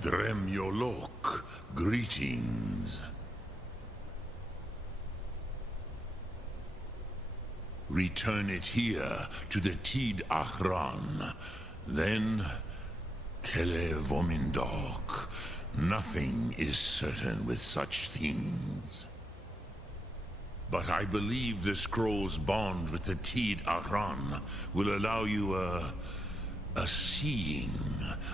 Dremyolok, greetings. Return it here to the Tid Achran. Then, Kele Vomindok. Nothing is certain with such things. But I believe the scroll's bond with the Tid Achran will allow you a seeing,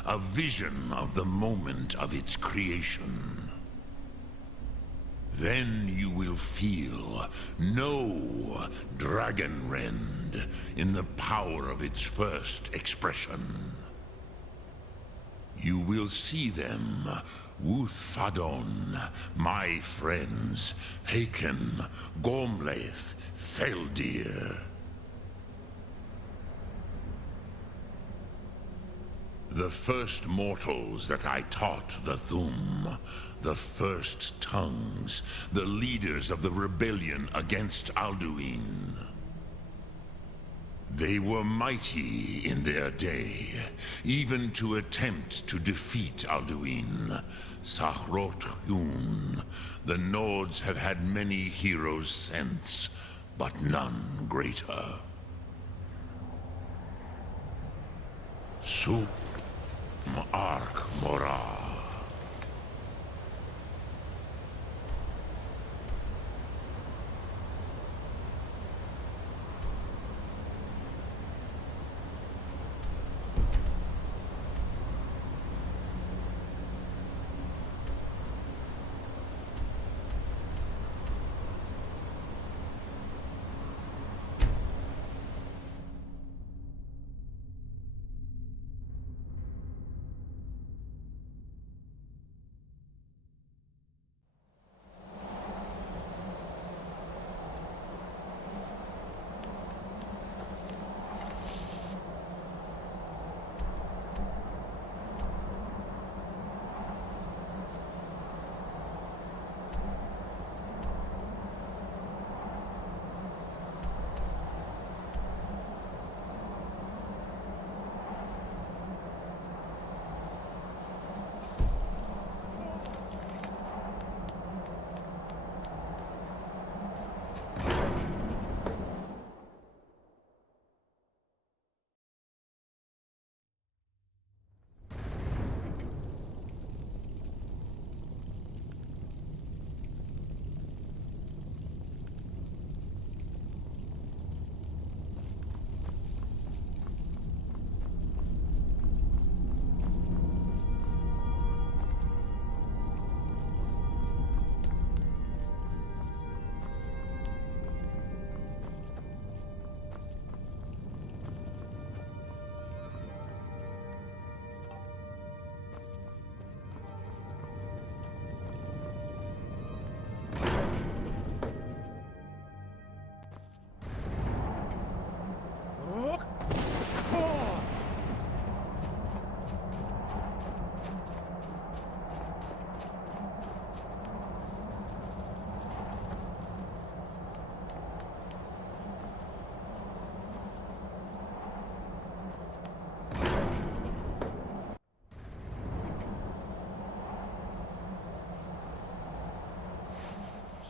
a vision of the moment of its creation. Then you will feel, know Dragonrend in the power of its first expression. You will see them, Wuthfadon, my friends, Haken, Gormlaith, Feldir. The first mortals that I taught the Thum, the first tongues, the leaders of the rebellion against Alduin. They were mighty in their day, even to attempt to defeat Alduin. Sahrot Hun, the Nords have had many heroes since, but none greater. Sup Ark Morah.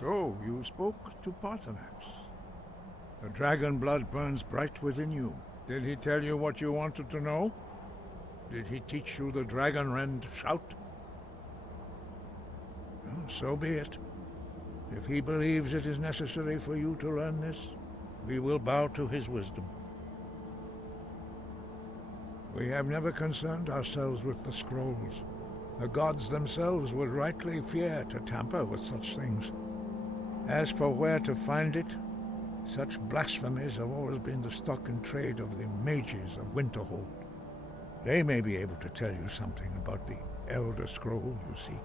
So, you spoke to Paarthurnax. The dragon blood burns bright within you. Did he tell you what you wanted to know? Did he teach you the Dragonrend shout? Well, so be it. If he believes it is necessary for you to learn this, we will bow to his wisdom. We have never concerned ourselves with the scrolls. The gods themselves would rightly fear to tamper with such things. As for where to find it, such blasphemies have always been the stock and trade of the mages of Winterhold. They may be able to tell you something about the Elder Scroll you seek.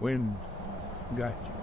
Wind, guide you.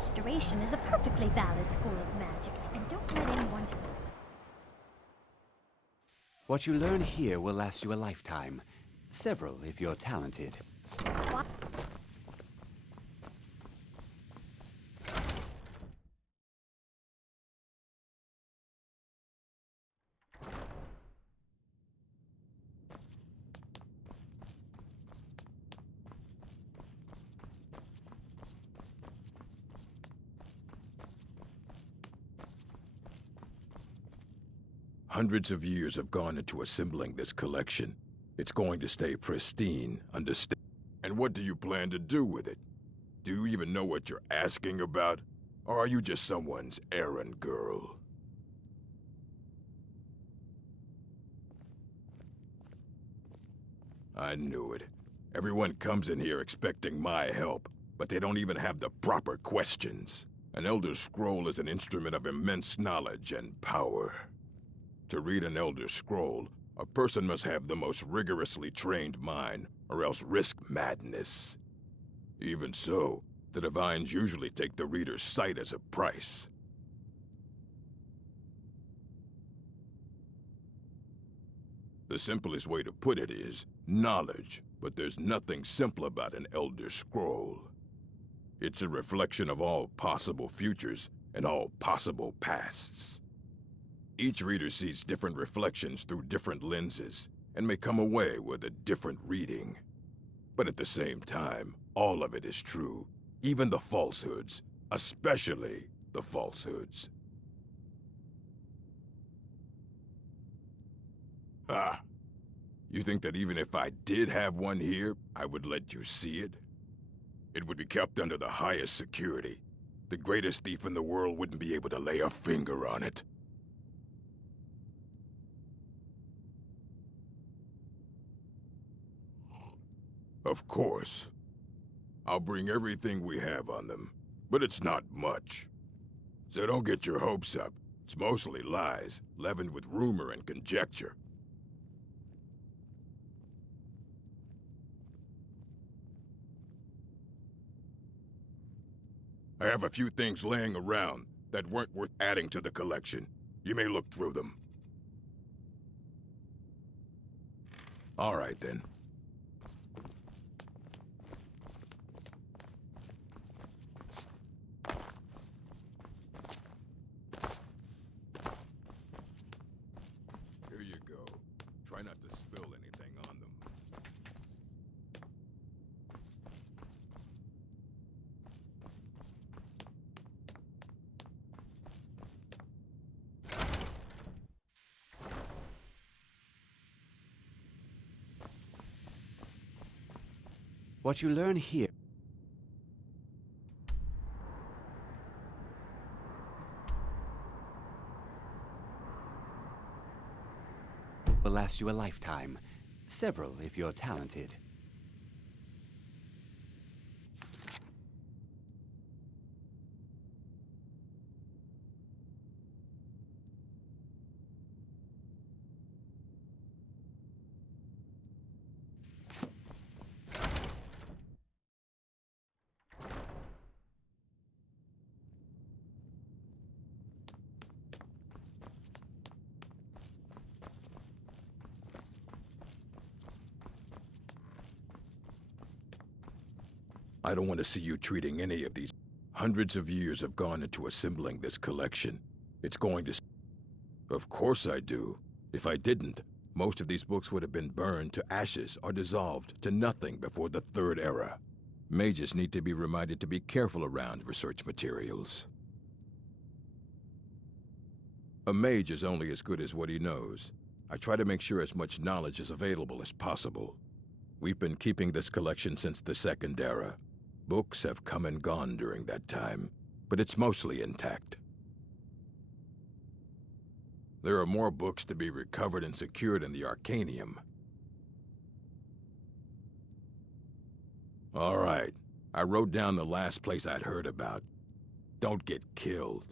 Restoration is a perfectly valid school of magic, and don't let anyone tell you. What you learn here will last you a lifetime. Several, if you're talented. What? Hundreds of years have gone into assembling this collection. It's going to stay pristine, understand? And what do you plan to do with it? Do you even know what you're asking about? Or are you just someone's errand girl? I knew it. Everyone comes in here expecting my help, but they don't even have the proper questions. An Elder Scroll is an instrument of immense knowledge and power. To read an Elder Scroll, a person must have the most rigorously trained mind, or else risk madness. Even so, the Divines usually take the reader's sight as a price. The simplest way to put it is knowledge, but there's nothing simple about an Elder Scroll. It's a reflection of all possible futures and all possible pasts. Each reader sees different reflections through different lenses, and may come away with a different reading. But at the same time, all of it is true, even the falsehoods, especially the falsehoods. Ah, you think that even if I did have one here, I would let you see it? It would be kept under the highest security. The greatest thief in the world wouldn't be able to lay a finger on it. Of course. I'll bring everything we have on them, but it's not much. So don't get your hopes up. It's mostly lies, leavened with rumor and conjecture. I have a few things laying around that weren't worth adding to the collection. You may look through them. All right, then. Here you go. Try not to spill anything on them. What you learn here will last you a lifetime. Several, if you're talented. I don't want to see you treating any of these. Hundreds of years have gone into assembling this collection. It's going to... Of course I do. If I didn't, most of these books would have been burned to ashes or dissolved to nothing before the Third Era. Mages need to be reminded to be careful around research materials. A mage is only as good as what he knows. I try to make sure as much knowledge is available as possible. We've been keeping this collection since the Second Era. Books have come and gone during that time, but it's mostly intact. There are more books to be recovered and secured in the Arcanium. All right, I wrote down the last place I'd heard about. Don't get killed.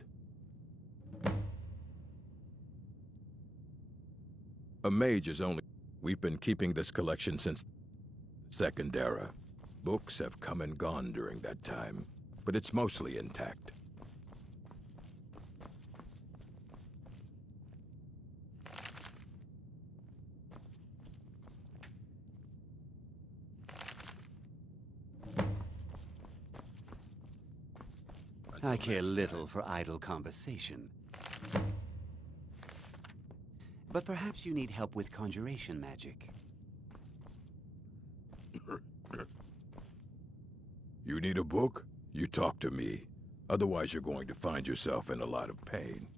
A mage is only... We've been keeping this collection since Second Era. Books have come and gone during that time, but it's mostly intact. I care little for idle conversation. But perhaps you need help with conjuration magic. You need a book? You talk to me. Otherwise, you're going to find yourself in a lot of pain.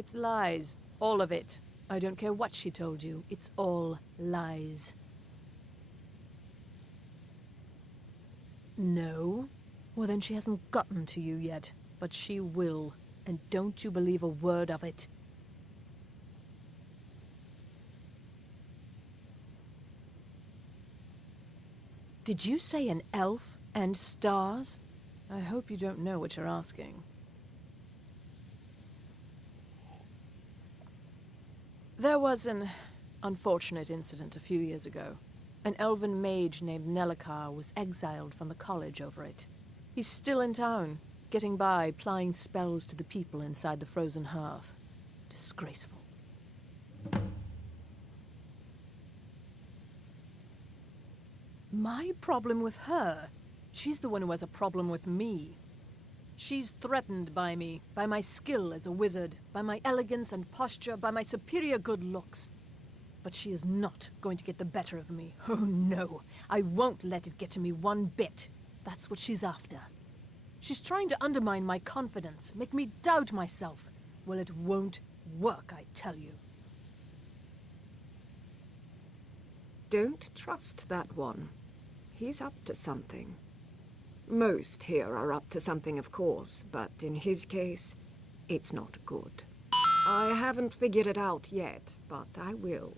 It's lies. All of it. I don't care what she told you. It's all lies. No? Well, then she hasn't gotten to you yet. But she will. And don't you believe a word of it. Did you say an elf and stars? I hope you don't know what you're asking. There was an unfortunate incident a few years ago. An elven mage named Nelikar was exiled from the college over it. He's still in town, getting by, applying spells to the people inside the frozen hearth. Disgraceful. My problem with her? She's the one who has a problem with me. She's threatened by me, by my skill as a wizard, by my elegance and posture, by my superior good looks. But she is not going to get the better of me. Oh no, I won't let it get to me one bit. That's what she's after. She's trying to undermine my confidence, make me doubt myself. Well, it won't work, I tell you. Don't trust that one. He's up to something. Most here are up to something, of course, but in his case, it's not good. I haven't figured it out yet, but I will.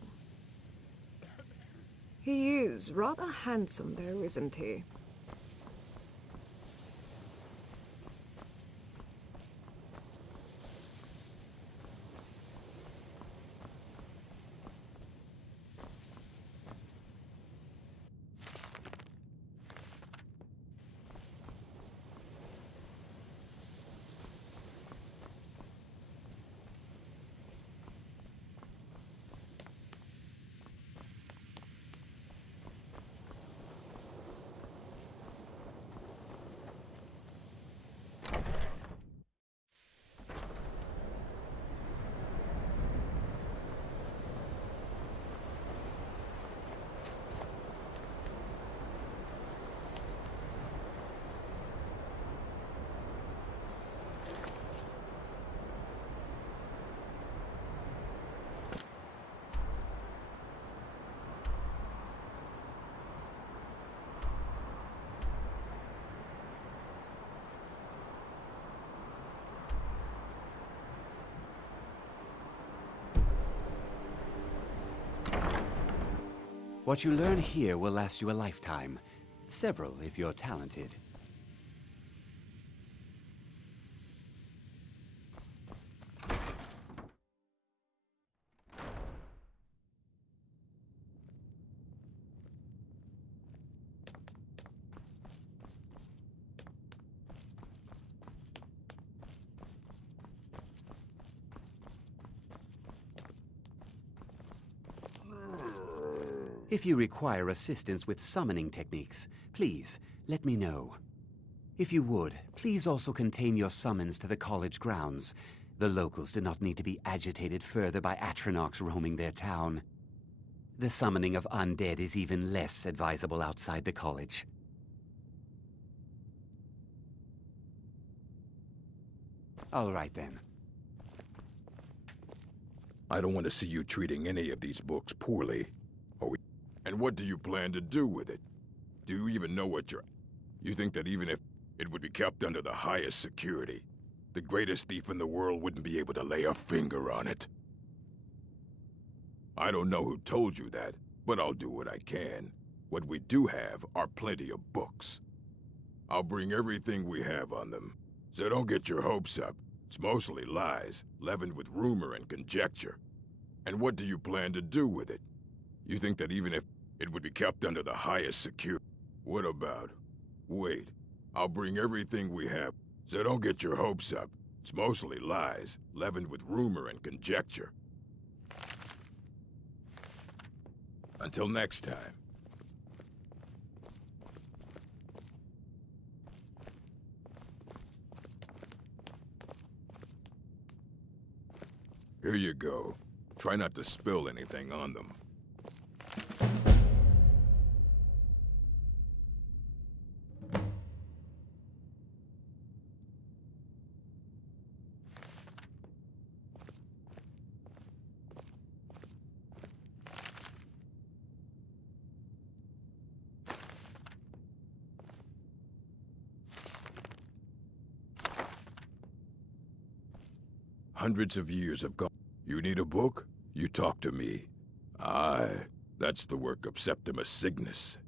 He is rather handsome, though, isn't he? What you learn here will last you a lifetime. Several, if you're talented. If you require assistance with summoning techniques, please let me know. If you would, please also contain your summons to the college grounds. The locals do not need to be agitated further by Atronachs roaming their town. The summoning of undead is even less advisable outside the college. All right then. I don't want to see you treating any of these books poorly. And what do you plan to do with it? Do you even know what you're... You think that even if it would be kept under the highest security, the greatest thief in the world wouldn't be able to lay a finger on it? I don't know who told you that, but I'll do what I can. What we do have are plenty of books. I'll bring everything we have on them, so don't get your hopes up. It's mostly lies, leavened with rumor and conjecture. And what do you plan to do with it? You think that even if it would be kept under the highest security... What about... Wait, I'll bring everything we have, so don't get your hopes up. It's mostly lies, leavened with rumor and conjecture. Until next time. Here you go. Try not to spill anything on them. Hundreds of years have gone. You need a book? You talk to me. Aye, that's the work of Septimus Cygnus.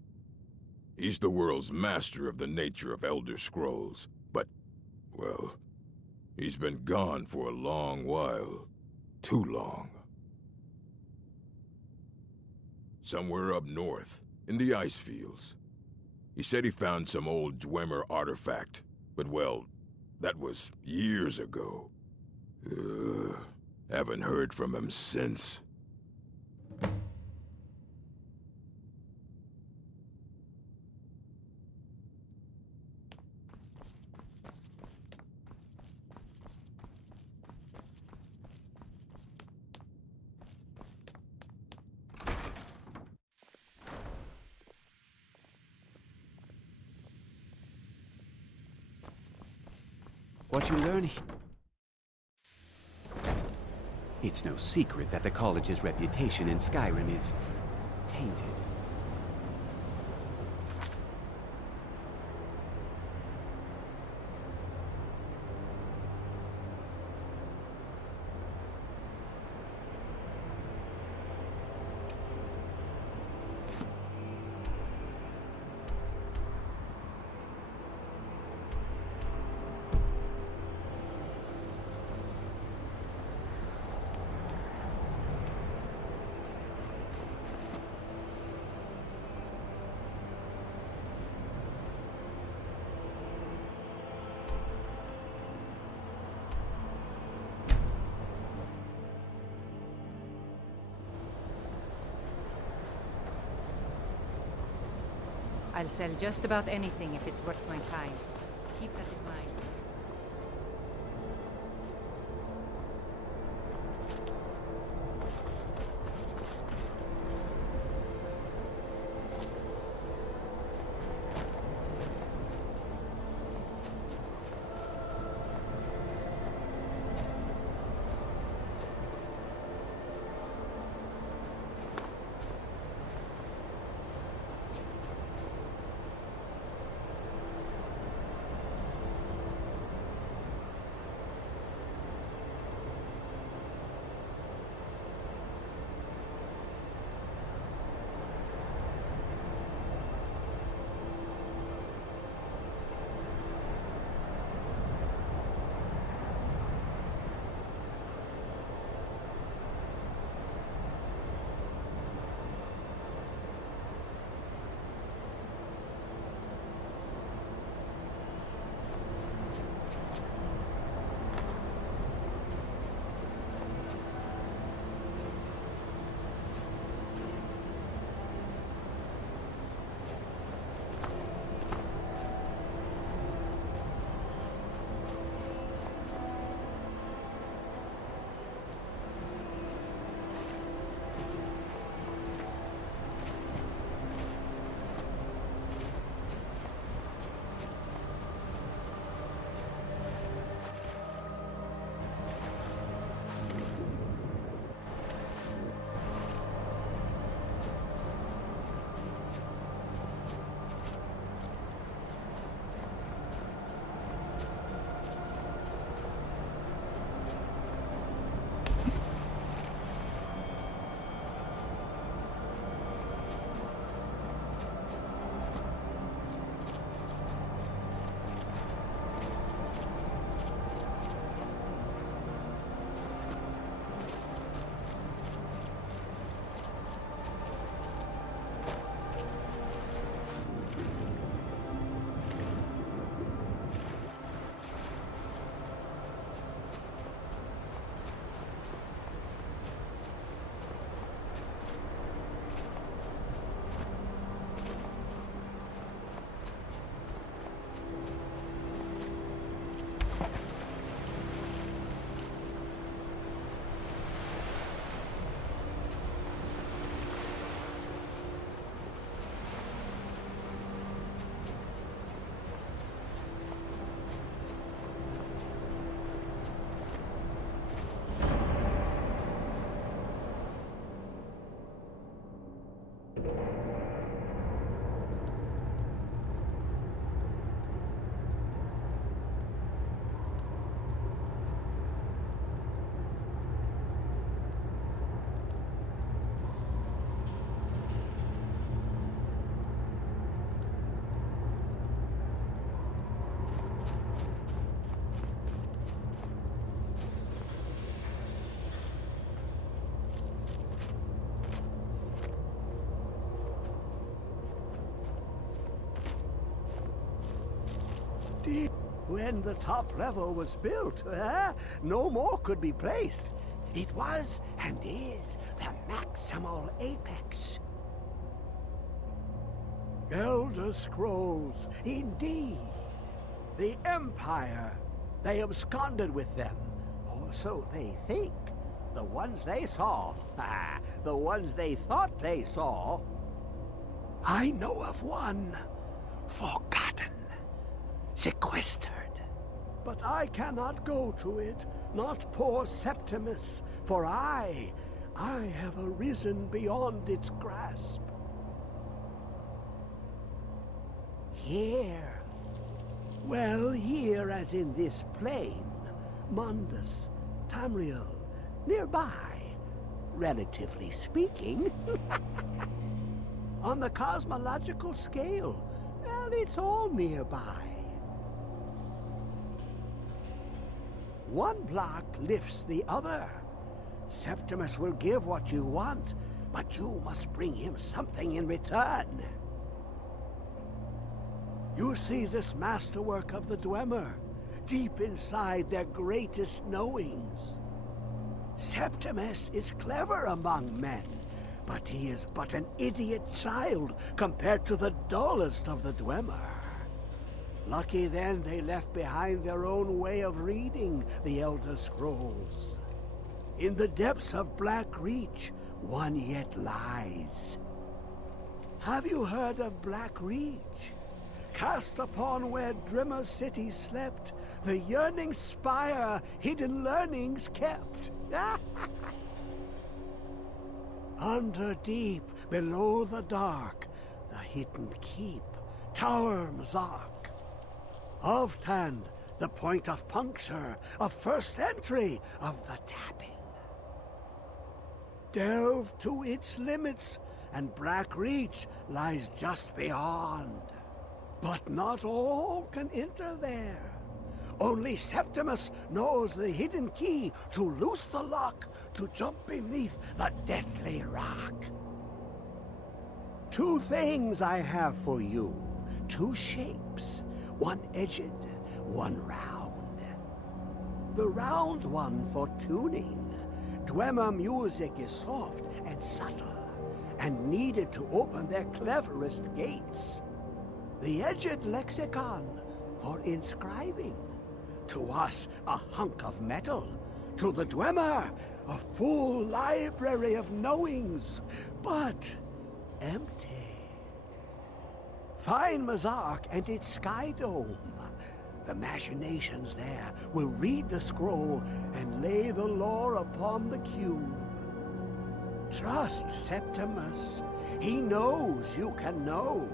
He's the world's master of the nature of Elder Scrolls, but, well, he's been gone for a long while. Too long. Somewhere up north, in the ice fields. He said he found some old Dwemer artifact, but well, that was years ago. Haven't heard from him since. What you learn here... It's no secret that the college's reputation in Skyrim is tainted. I'll sell just about anything if it's worth my time. Keep that in mind. When the top level was built, no more could be placed. It was and is the maximal apex. Elder Scrolls, indeed. The Empire. They absconded with them. Or so they think. The ones they saw. The ones they thought they saw. I know of one. Forgotten. Sequestered. But I cannot go to it, not poor Septimus, for I have arisen beyond its grasp. Here. Well, here as in this plain, Mundus, Tamriel, nearby, relatively speaking. On the cosmological scale, well, it's all nearby. One block lifts the other. Septimus will give what you want, but you must bring him something in return. You see this masterwork of the Dwemer, deep inside their greatest knowings. Septimus is clever among men, but he is but an idiot child compared to the dullest of the Dwemer. Lucky then they left behind their own way of reading the Elder Scrolls. In the depths of Black Reach, one yet lies. Have you heard of Black Reach? Cast upon where Drimmer's city slept, the yearning spire hidden learnings kept. Under deep, below the dark, the hidden keep, Tower Mazark. Ovtand, the point of puncture, of first entry, of the tapping. Delve to its limits, and Black Reach lies just beyond. But not all can enter there. Only Septimus knows the hidden key to loose the lock, to jump beneath the deathly rock. Two things I have for you, two shapes. One edged, one round. The round one for tuning. Dwemer music is soft and subtle, and needed to open their cleverest gates. The edged lexicon for inscribing. To us, a hunk of metal. To the Dwemer, a full library of knowings, but empty. Find Mazark and its sky dome. The machinations there will read the scroll and lay the lore upon the cube. Trust Septimus. He knows you can know.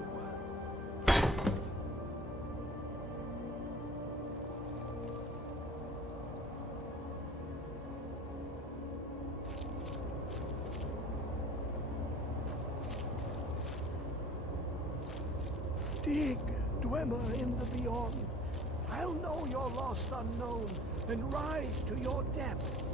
Dig, Dwemer in the beyond. I'll know your lost unknown, then rise to your depths.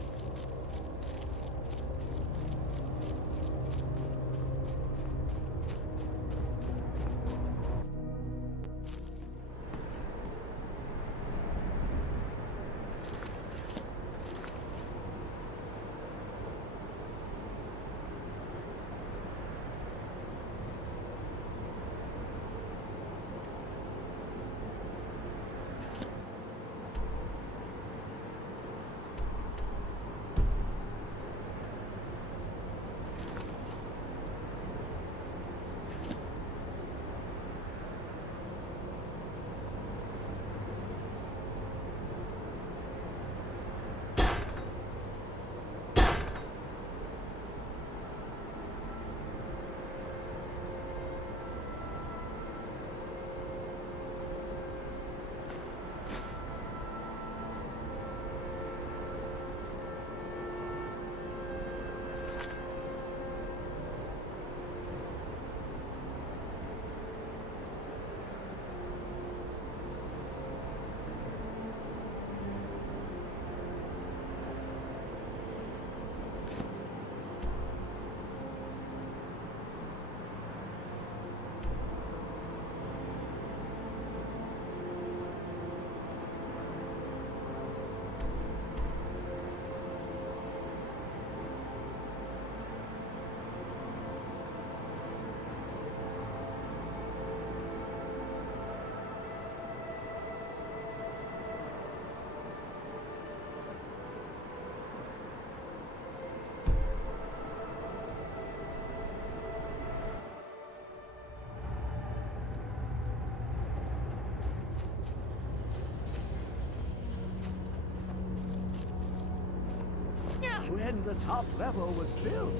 when the top level was built,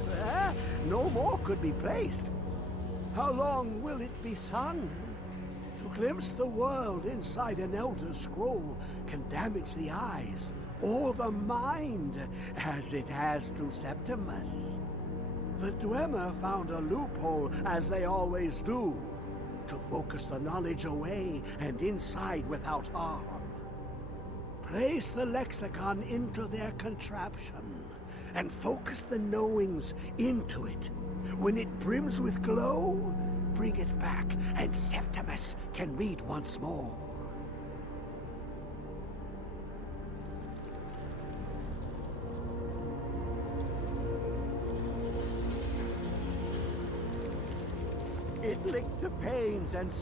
no more could be placed. How long will it be sung? To glimpse the world inside an Elder Scroll can damage the eyes or the mind, as it has to Septimus. The Dwemer found a loophole, as they always do, to focus the knowledge away and inside without harm. Place the lexicon into their contraption, and focus the knowings into it. When it brims with glow, bring it back, and Septimus can read once more. It licked the panes and...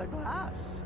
the glass.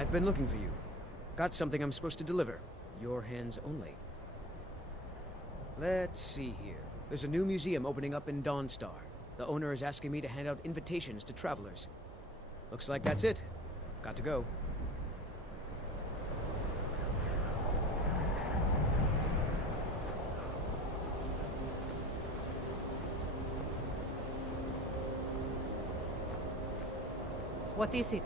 I've been looking for you. Got something I'm supposed to deliver. Your hands only. Let's see here. There's a new museum opening up in Dawnstar. The owner is asking me to hand out invitations to travelers. Looks like that's it. Got to go. What is it?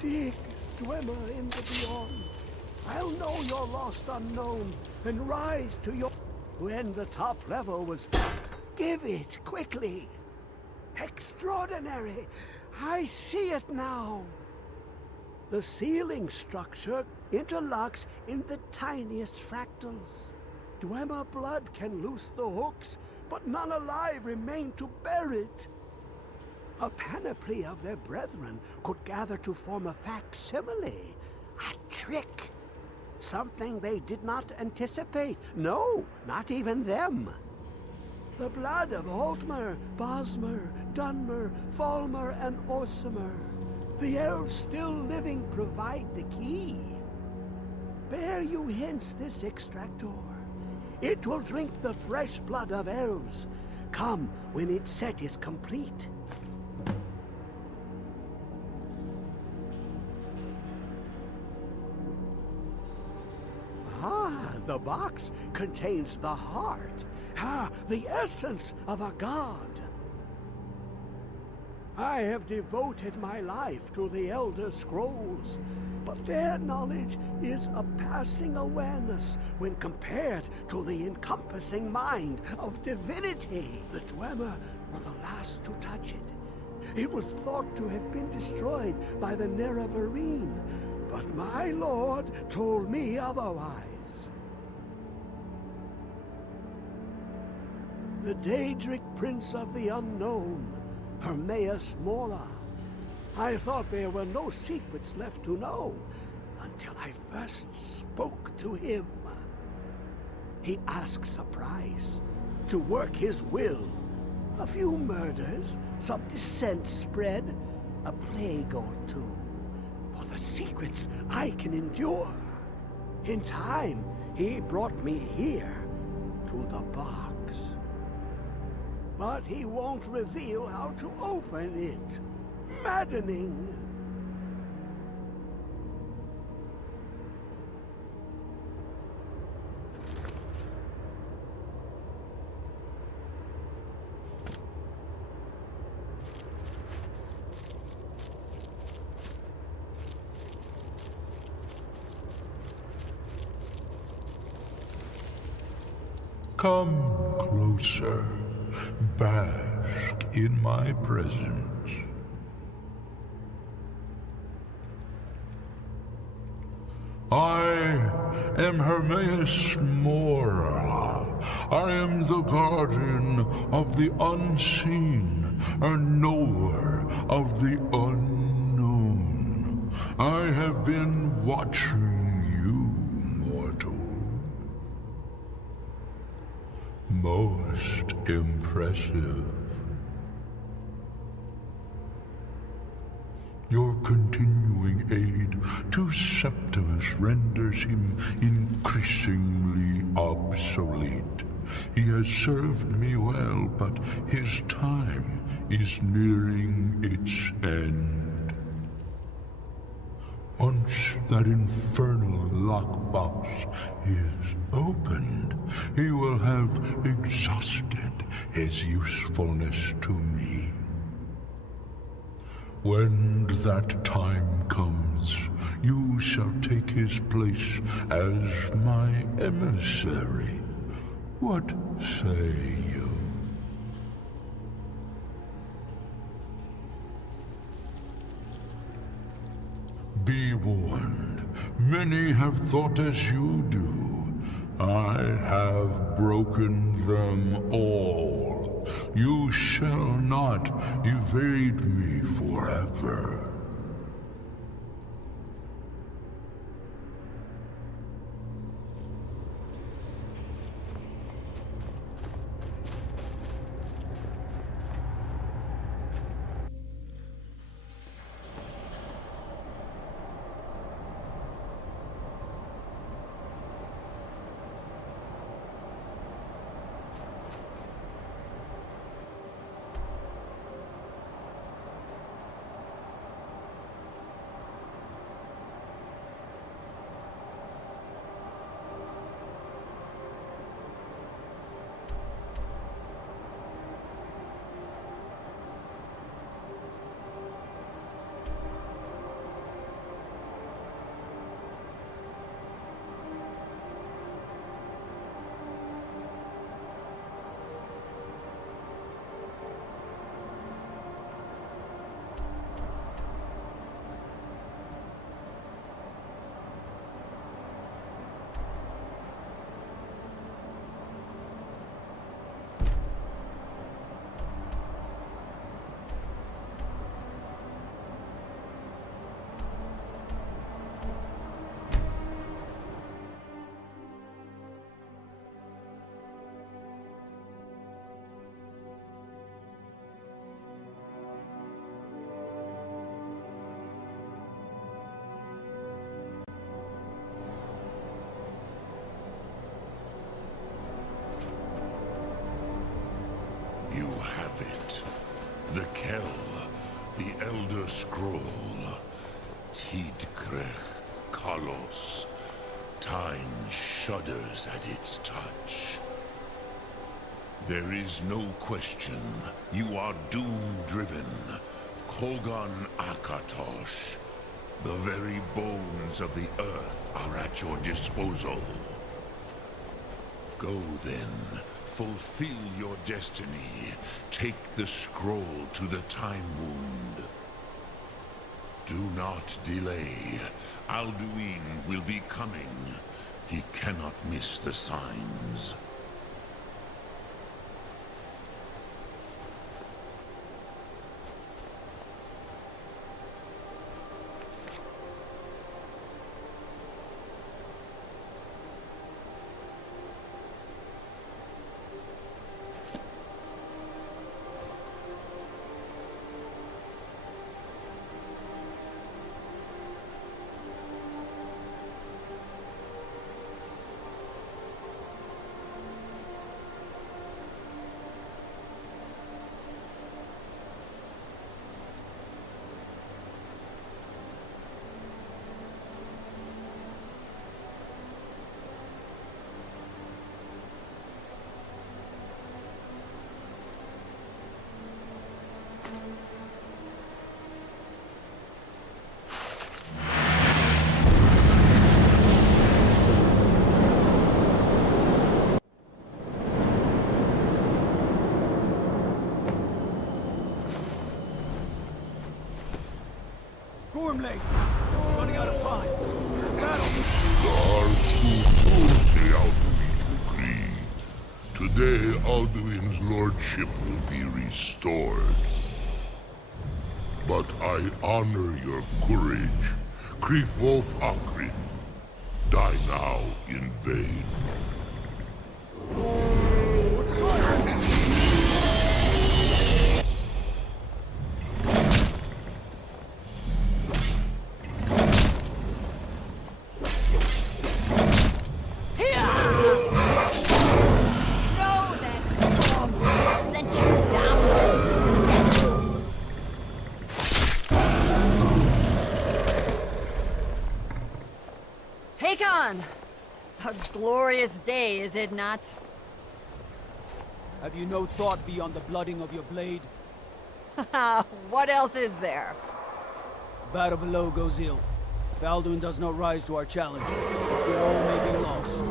Dig, Dwemer in the beyond. I'll know your lost unknown and rise to your... When the top level was... Give it, quickly. Extraordinary. I see it now. The ceiling structure interlocks in the tiniest fractals. Dwemer blood can loose the hooks, but none alive remain to bear it. A panoply of their brethren could gather to form a facsimile. A trick. Something they did not anticipate. No, not even them. The blood of Altmer, Bosmer, Dunmer, Falmer, and Orsimer. The elves still living provide the key. Bear you hence this extractor. It will drink the fresh blood of elves. Come when its set is complete. The box contains the heart, the essence of a god. I have devoted my life to the Elder Scrolls, but their knowledge is a passing awareness when compared to the encompassing mind of divinity. The Dwemer were the last to touch it. It was thought to have been destroyed by the Nerevarine, but my lord told me otherwise. The Daedric Prince of the Unknown, Hermaeus Mora. I thought there were no secrets left to know until I first spoke to him. He asks a price to work his will. A few murders, some dissent spread, a plague or two. For the secrets I can endure. In time, he brought me here, to the box. But he won't reveal how to open it. Maddening. Come closer. Bask in my presence. I am Hermaeus Mora. I am the guardian of the unseen, a knower of the unknown. I have been watching you, mortal. Most impressive. Your continuing aid to Septimus renders him increasingly obsolete. He has served me well, but his time is nearing its end. Once that infernal lockbox is opened, he will have exhausted his usefulness to me. When that time comes, you shall take his place as my emissary. What say you? Be warned, many have thought as you do. I have broken them all. You shall not evade me forever. You have it. The Kell, the Elder Scroll. Tidkrech Kalos. Time shudders at its touch. There is no question. You are doom-driven. Kogan Akatosh. The very bones of the earth are at your disposal. Go then. Fulfill your destiny. Take the scroll to the Time Wound. Do not delay. Alduin will be coming. He cannot miss the signs. Form late. We're running out of time. Battle! Today, Alduin's lordship will be restored. But I honor your courage. Kriegwolf Akrin. Die now in vain. What's going on? A glorious day, is it not? Have you no thought beyond the blooding of your blade? What else is there? The battle below goes ill. If Alduin does not rise to our challenge, I fear all may be lost.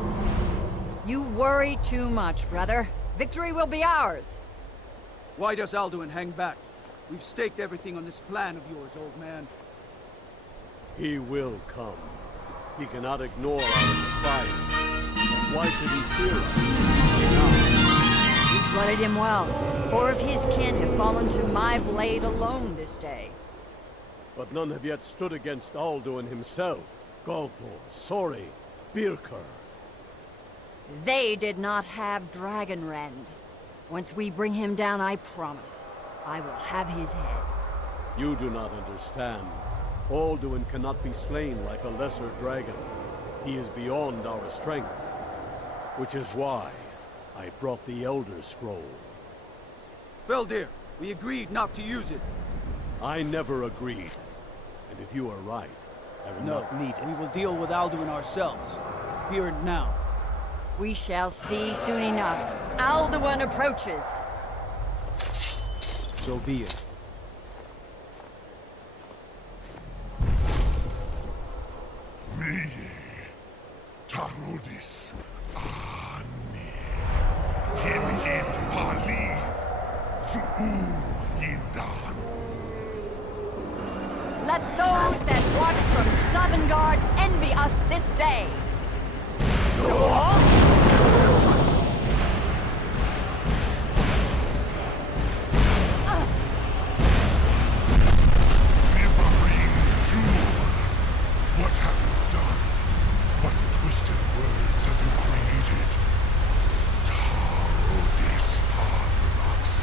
You worry too much, brother. Victory will be ours. Why does Alduin hang back? We've staked everything on this plan of yours, old man. He will come. He cannot ignore our defiance. Why should he fear us? You blooded him well. 4 of his kin have fallen to my blade alone this day. But none have yet stood against Alduin himself. Galthor, Sori, Birker. They did not have Dragonrend. Once we bring him down, I promise, I will have his head. You do not understand. Alduin cannot be slain like a lesser dragon. He is beyond our strength. Which is why I brought the Elder Scroll. Feldir, we agreed not to use it. I never agreed. And if you are right, I will not need it. We will deal with Alduin ourselves. Here and now. We shall see soon enough. Alduin approaches. So be it. Tarodis Ani Himhit Paliv Zu'ugindan. Let those that watch from Sovngarde envy us this day. What have you done? What twisted words have you created? Tarodis Parthenos,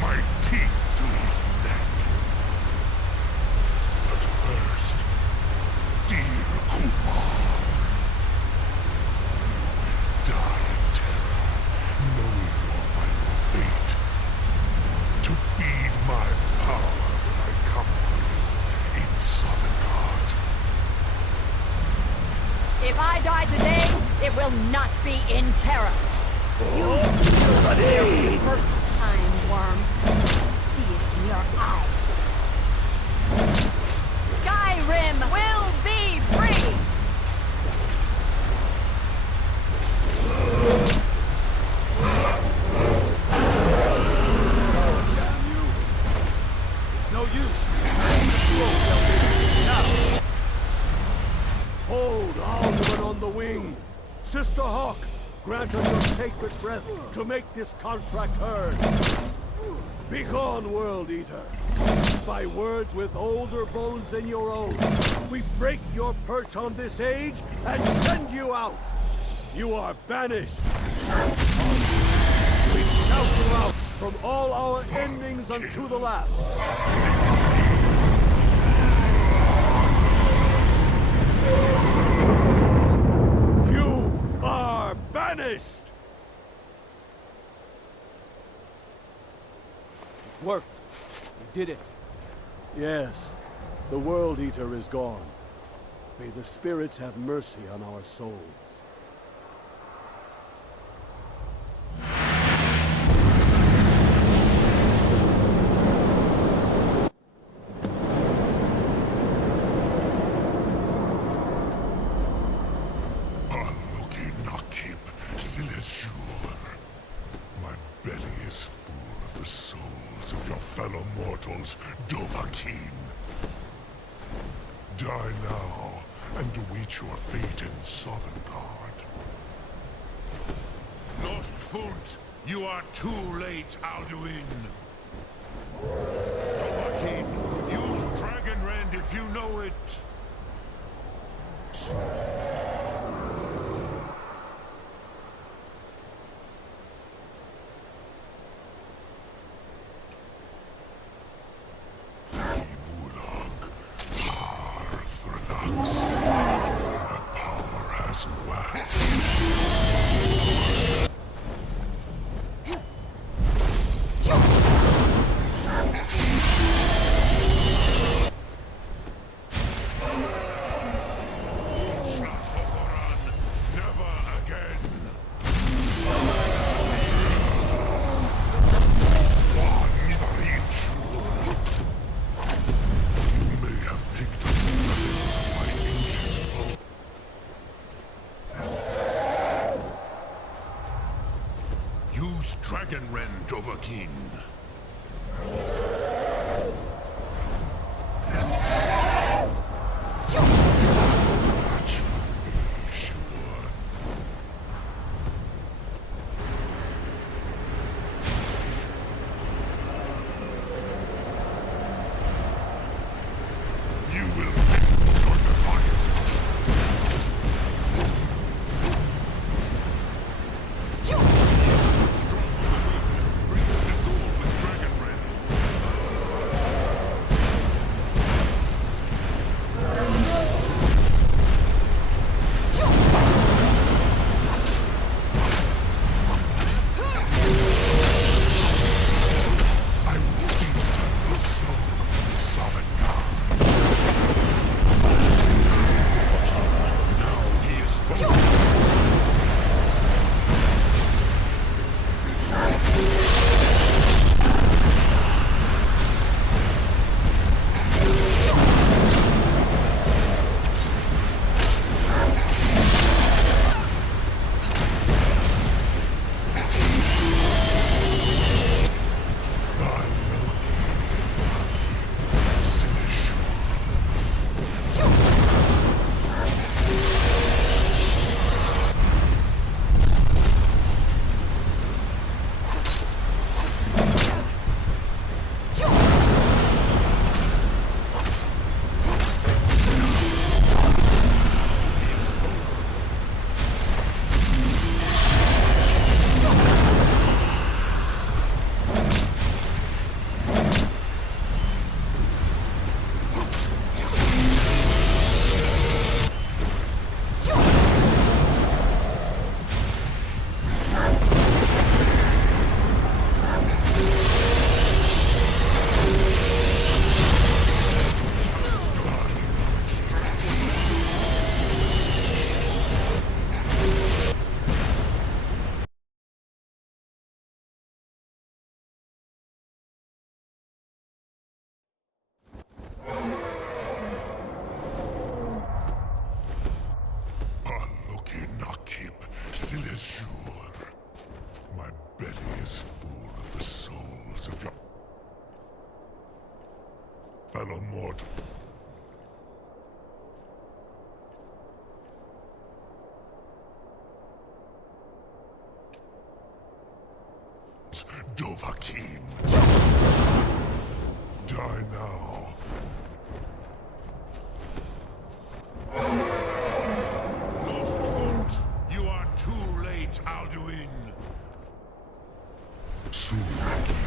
my teeth to his neck. But first, dear Kumar, you will die in terror, knowing your final fate. To feed my power when I come for you in Sovngarde. If I die today, it will not be in terror. You will your first time, worm. See it in your eyes. Skyrim will be free! Damn you! It's no use. Now! Hold Alduin on the wing! Sister Hawk, grant us your sacred breath to make this contract heard. Begone, World Eater! By words with older bones than your own, we break your perch on this age and send you out! You are banished! We shout you out from all our endings unto the last! Banished! It worked. We did it. Yes, the World Eater is gone. May the spirits have mercy on our souls. My belly is full of the souls of your fellow mortals, Dovahkiin. Die now, and await your fate in Sovngarde. Lost Foot, you are too late, Alduin. Dovahkiin, use Dragon Rend if you know it. Dragon Rend, Dovahkiin. My belly is full of the souls of your fellow mortals. Dovahkiin. Die now. Lost Foot, you are too late, Alduin. Suraki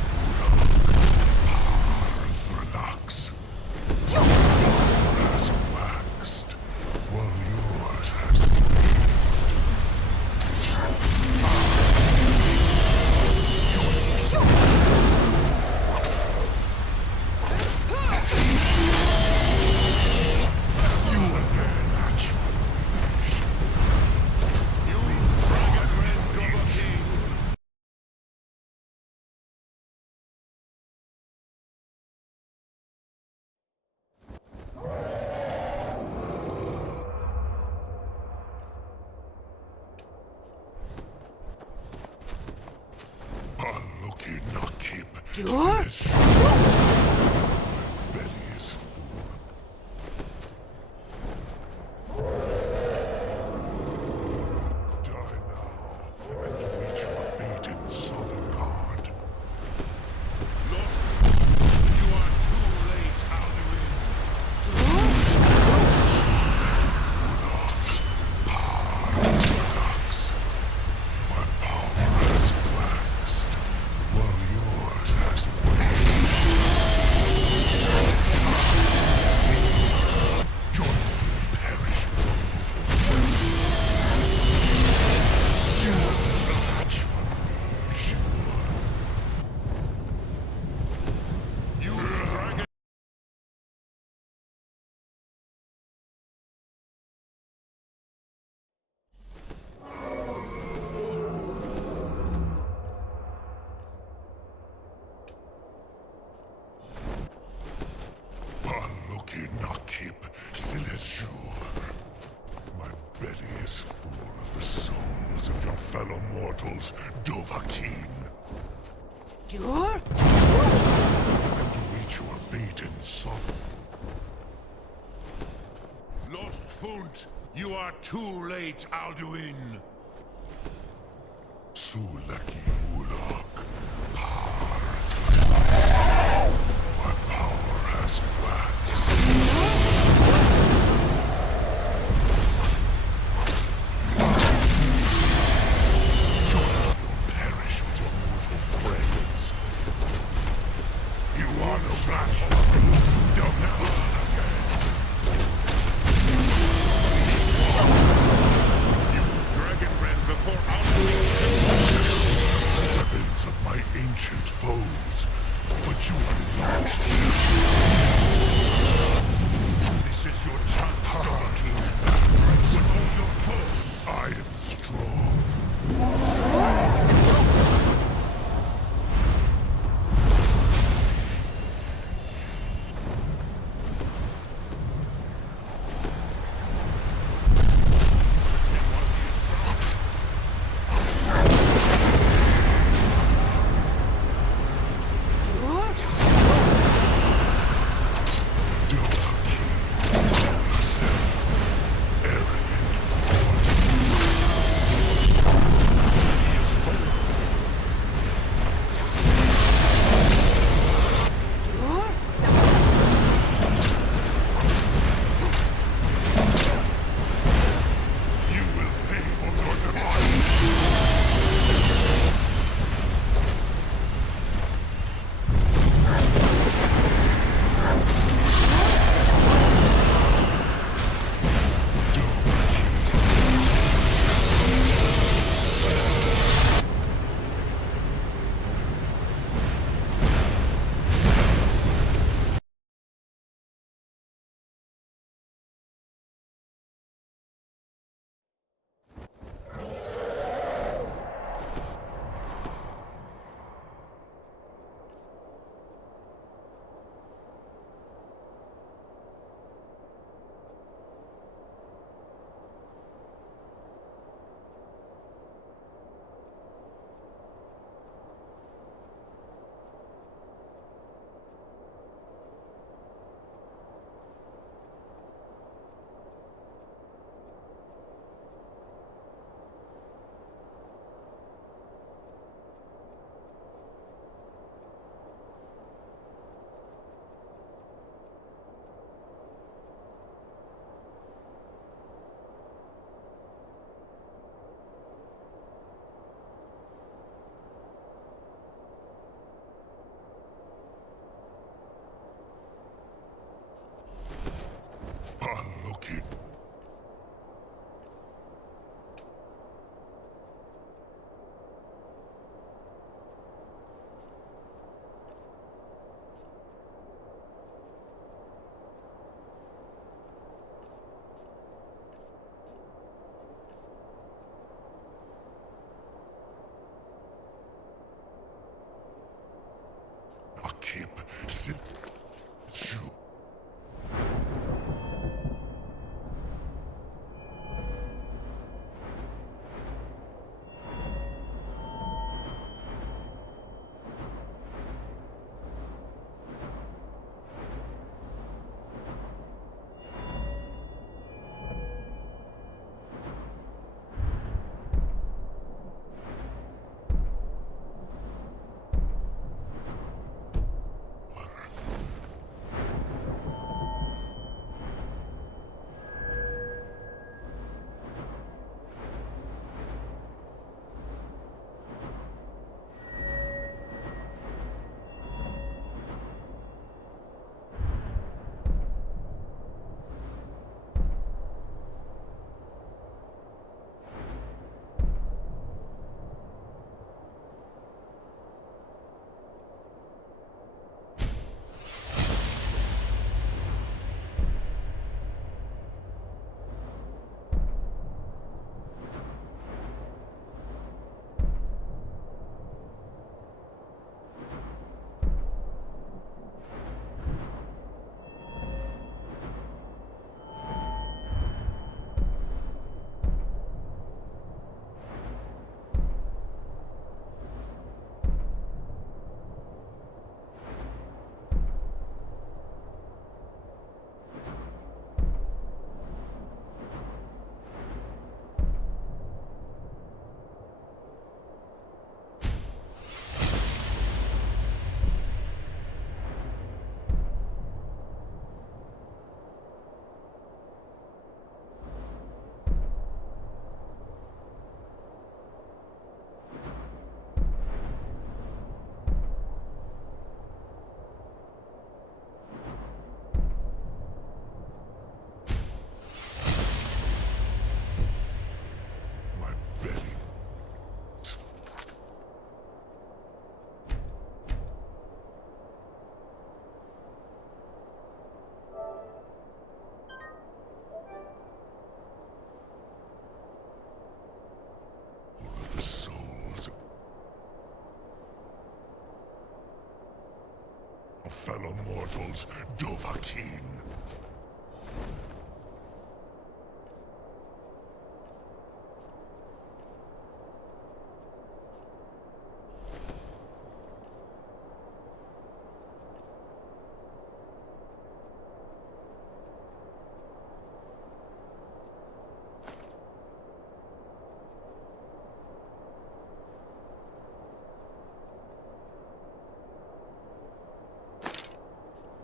Thranax. Has waxed, while yours has Kileshu. My belly is full of the souls of your fellow mortals, Dovahkiin. Jur? And to reach your fate in soft. Lost Funt, you are too late, Alduin. Sulaki Ulok. My power has waxed. You'll perish with your mortal friends. You are no match for me. Don't never again. Use Dragon Breath before Alduin. Weapons of my ancient foes, but you are lost. This is your chance, Dovahkiin. With all your force, I am strong. Unlucky. Akip, sit. Shoo. battles, Dovahkiin.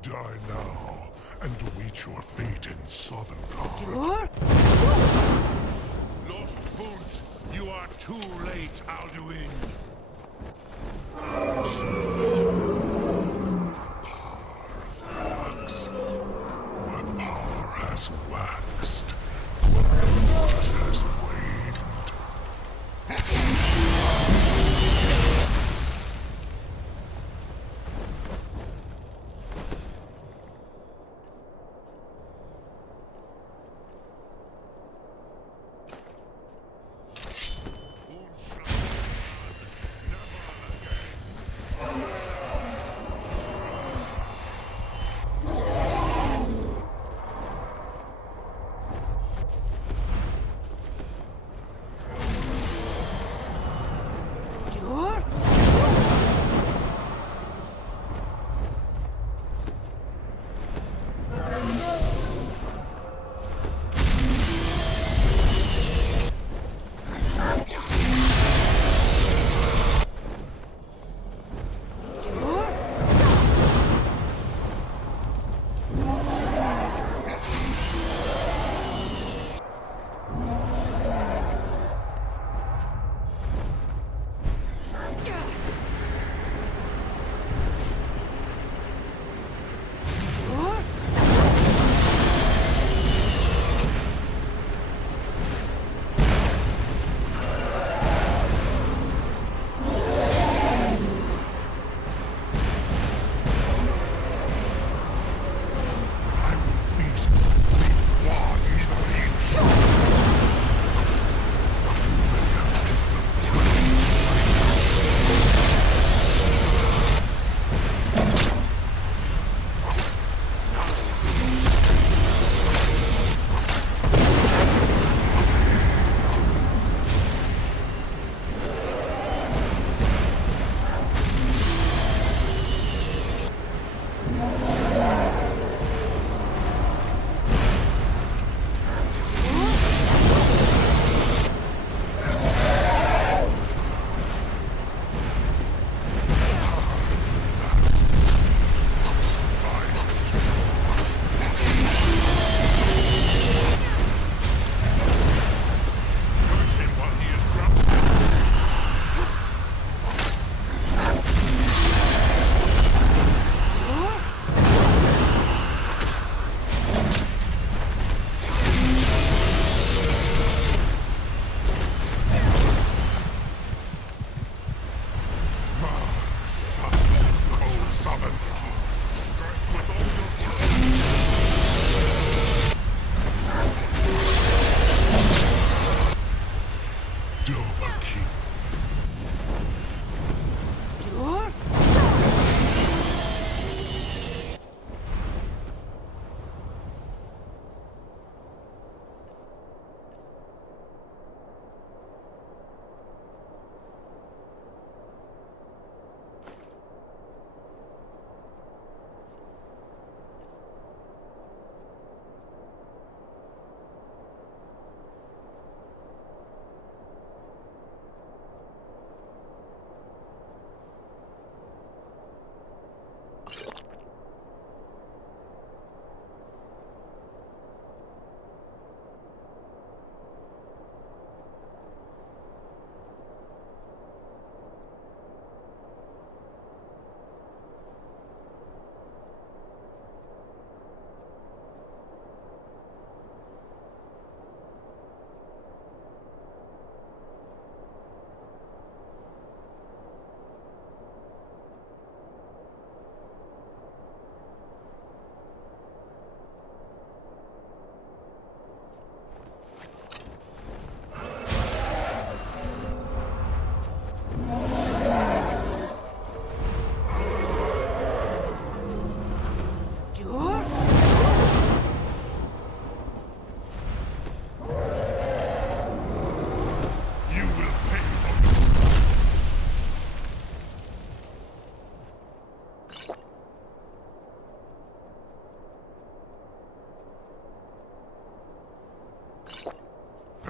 Die now, and await your fate in Sovngarde. Lost Foot, you are too late, Alduin. Where power has waxed, where blood has waned.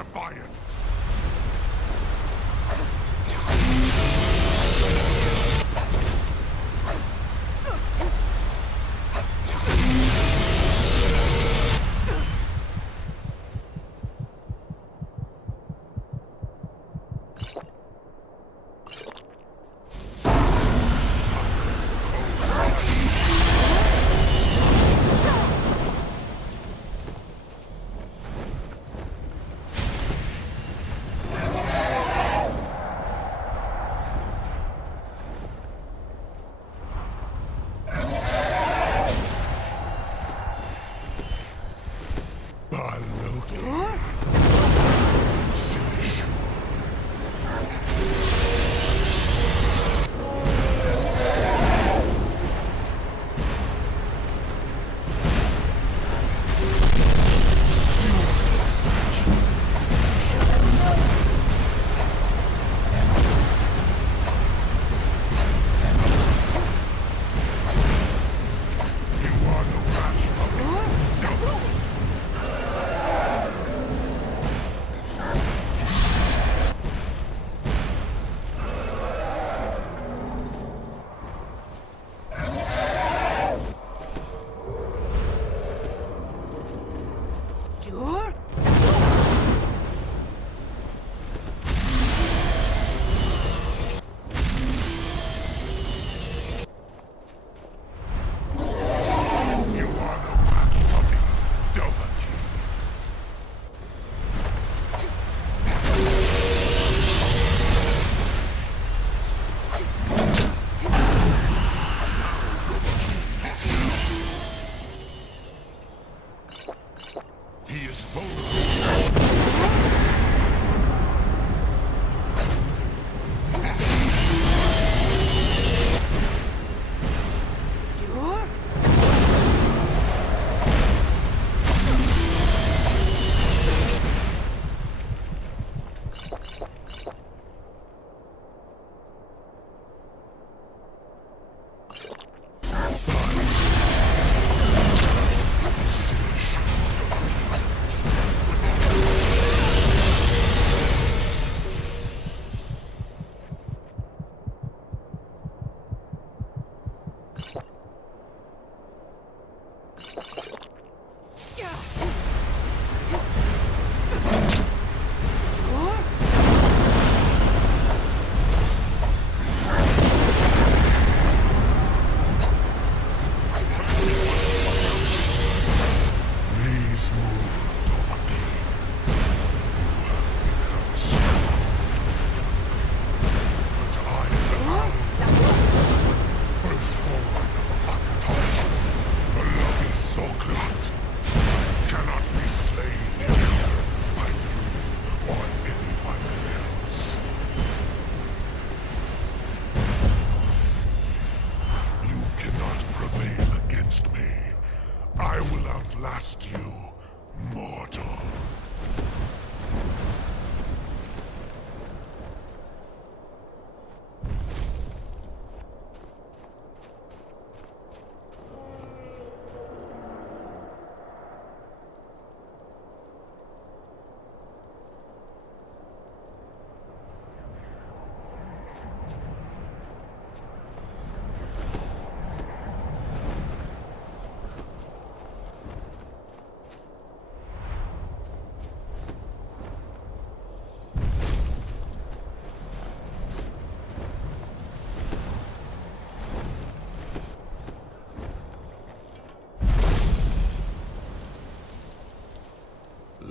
defiance.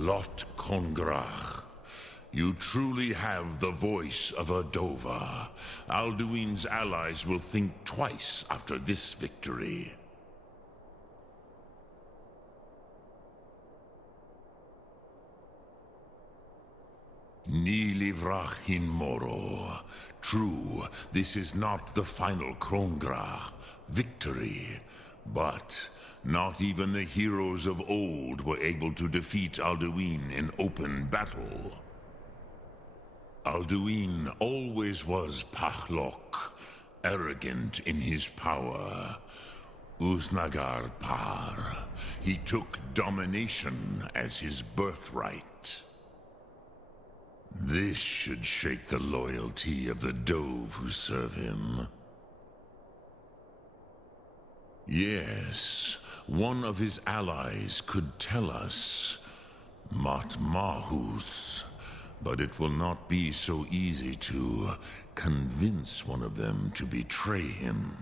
Lot Kongrach. You truly have the voice of a Dova. Alduin's allies will think twice after this victory. Ni livrach hin moro. True, this is not the final Kongrach victory, but not even the heroes of old were able to defeat Alduin in open battle. Alduin always was Pachlok, arrogant in his power. Uznagar Par. He took domination as his birthright. This should shake the loyalty of the Dove who serve him. Yes, one of his allies could tell us. Matmahus. But it will not be so easy to convince one of them to betray him.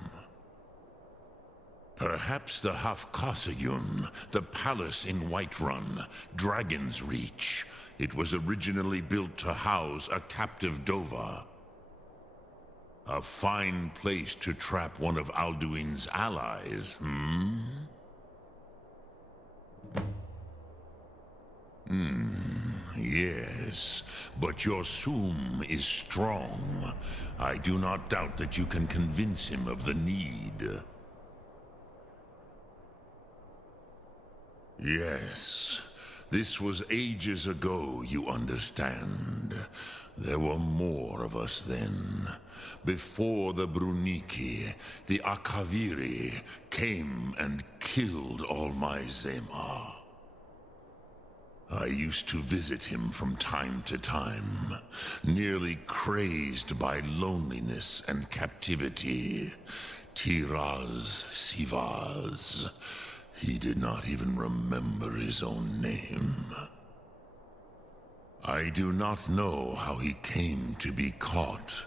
Perhaps the Hafkasayun, the palace in Whiterun, Dragon's Reach. It was originally built to house a captive Dova. A fine place to trap one of Alduin's allies, Yes, but your Sum is strong. I do not doubt that you can convince him of the need. Yes, this was ages ago, you understand. There were more of us then. Before the Bruniki, the Akaviri came and killed all my Zema. I used to visit him from time to time, nearly crazed by loneliness and captivity. Tiraz Sivaz. He did not even remember his own name. I do not know how he came to be caught,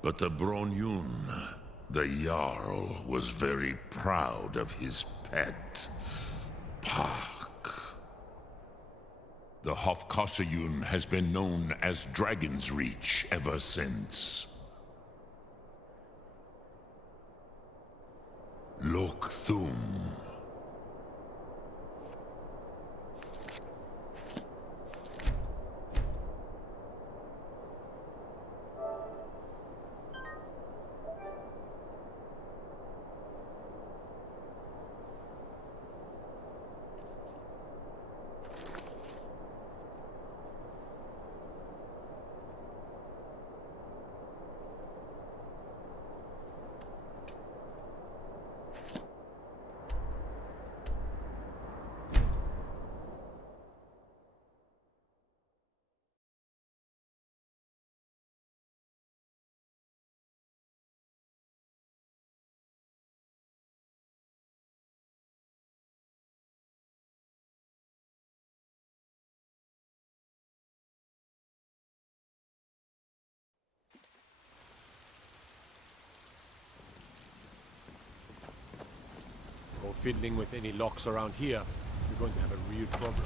but the Bronyun, the Jarl, was very proud of his pet, Pak. The Hofkasayun has been known as Dragon's Reach ever since. Lok Thum. Go fiddling with any locks around here, you're going to have a real problem.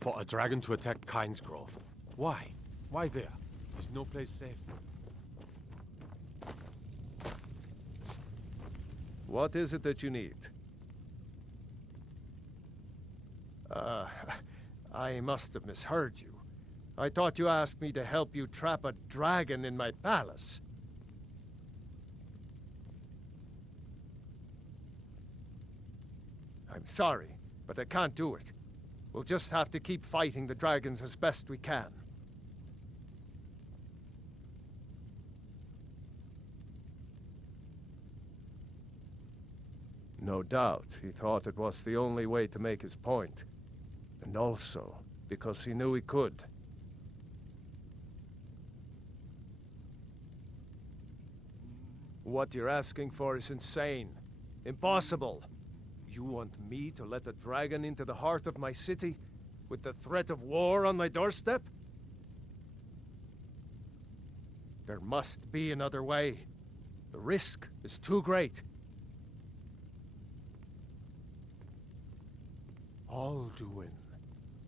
For a dragon to attack Kyne's Grove. Why? Why there? Is no place safe? What is it that you need? I must have misheard you. I thought you asked me to help you trap a dragon in my palace. I'm sorry, but I can't do it. We'll just have to keep fighting the dragons as best we can. No doubt, he thought it was the only way to make his point. And also, because he knew he could. What you're asking for is insane. Impossible. You want me to let a dragon into the heart of my city, with the threat of war on my doorstep? There must be another way. The risk is too great. Alduin,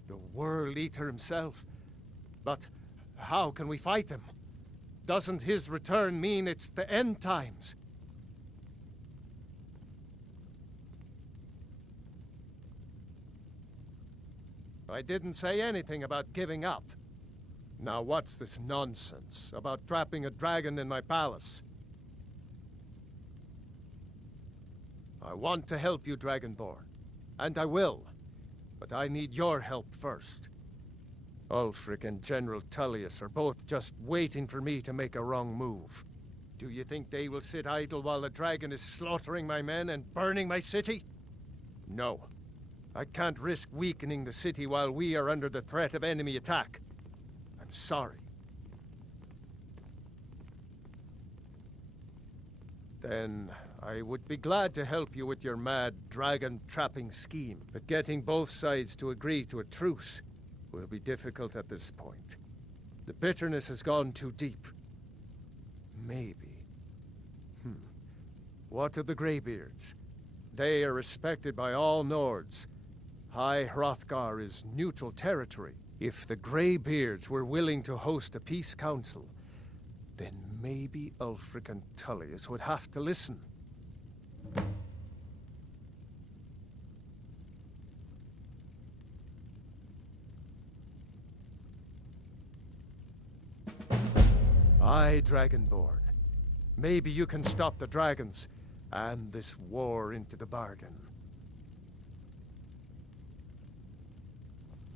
the World Eater himself. But how can we fight him? Doesn't his return mean it's the end times? I didn't say anything about giving up. Now what's this nonsense about trapping a dragon in my palace? I want to help you, Dragonborn. And I will. But I need your help first. Ulfric and General Tullius are both just waiting for me to make a wrong move. Do you think they will sit idle while the dragon is slaughtering my men and burning my city? No. I can't risk weakening the city while we are under the threat of enemy attack. I'm sorry. Then I would be glad to help you with your mad dragon-trapping scheme, but getting both sides to agree to a truce will be difficult at this point. The bitterness has gone too deep. Maybe. What of the Greybeards? They are respected by all Nords. High Hrothgar is neutral territory. If the Greybeards were willing to host a peace council, then maybe Ulfric and Tullius would have to listen. Aye, Dragonborn. Maybe you can stop the dragons, and this war into the bargain.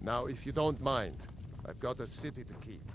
Now, if you don't mind, I've got a city to keep.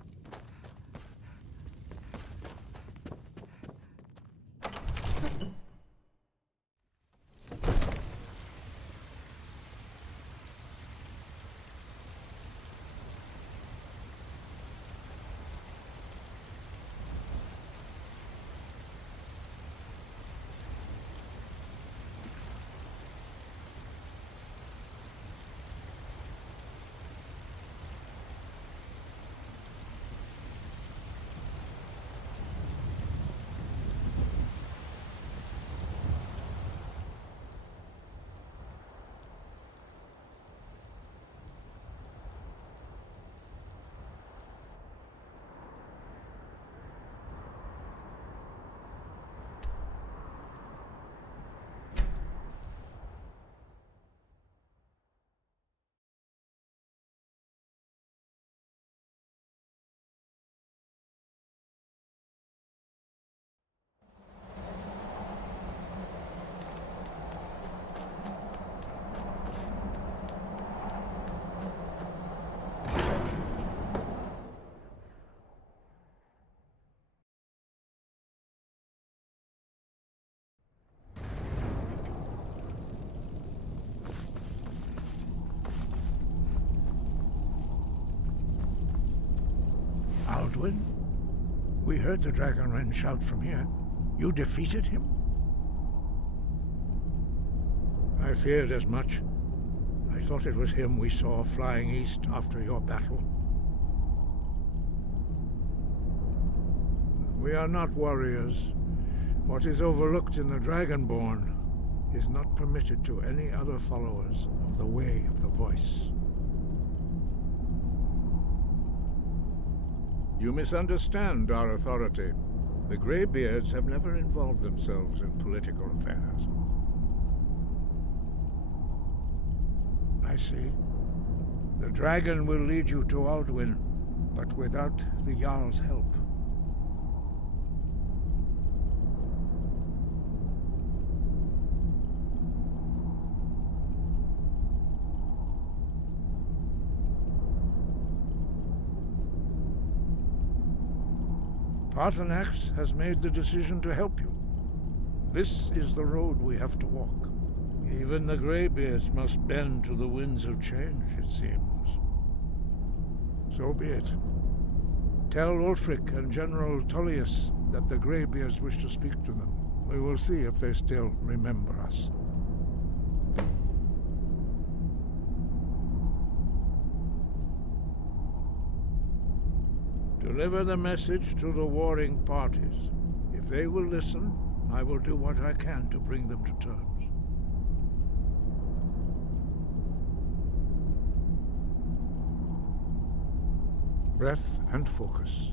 Alduin? We heard the Dragonren shout from here. You defeated him? I feared as much. I thought it was him we saw flying east after your battle. We are not warriors. What is overlooked in the Dragonborn is not permitted to any other followers of the Way of the Voice. You misunderstand our authority. The Greybeards have never involved themselves in political affairs. I see. The dragon will lead you to Alduin, but without the Jarl's help. Paarthurnax has made the decision to help you. This is the road we have to walk. Even the Greybeards must bend to the winds of change, it seems. So be it. Tell Ulfric and General Tullius that the Greybeards wish to speak to them. We will see if they still remember us. Deliver the message to the warring parties. If they will listen, I will do what I can to bring them to terms. Breath and focus.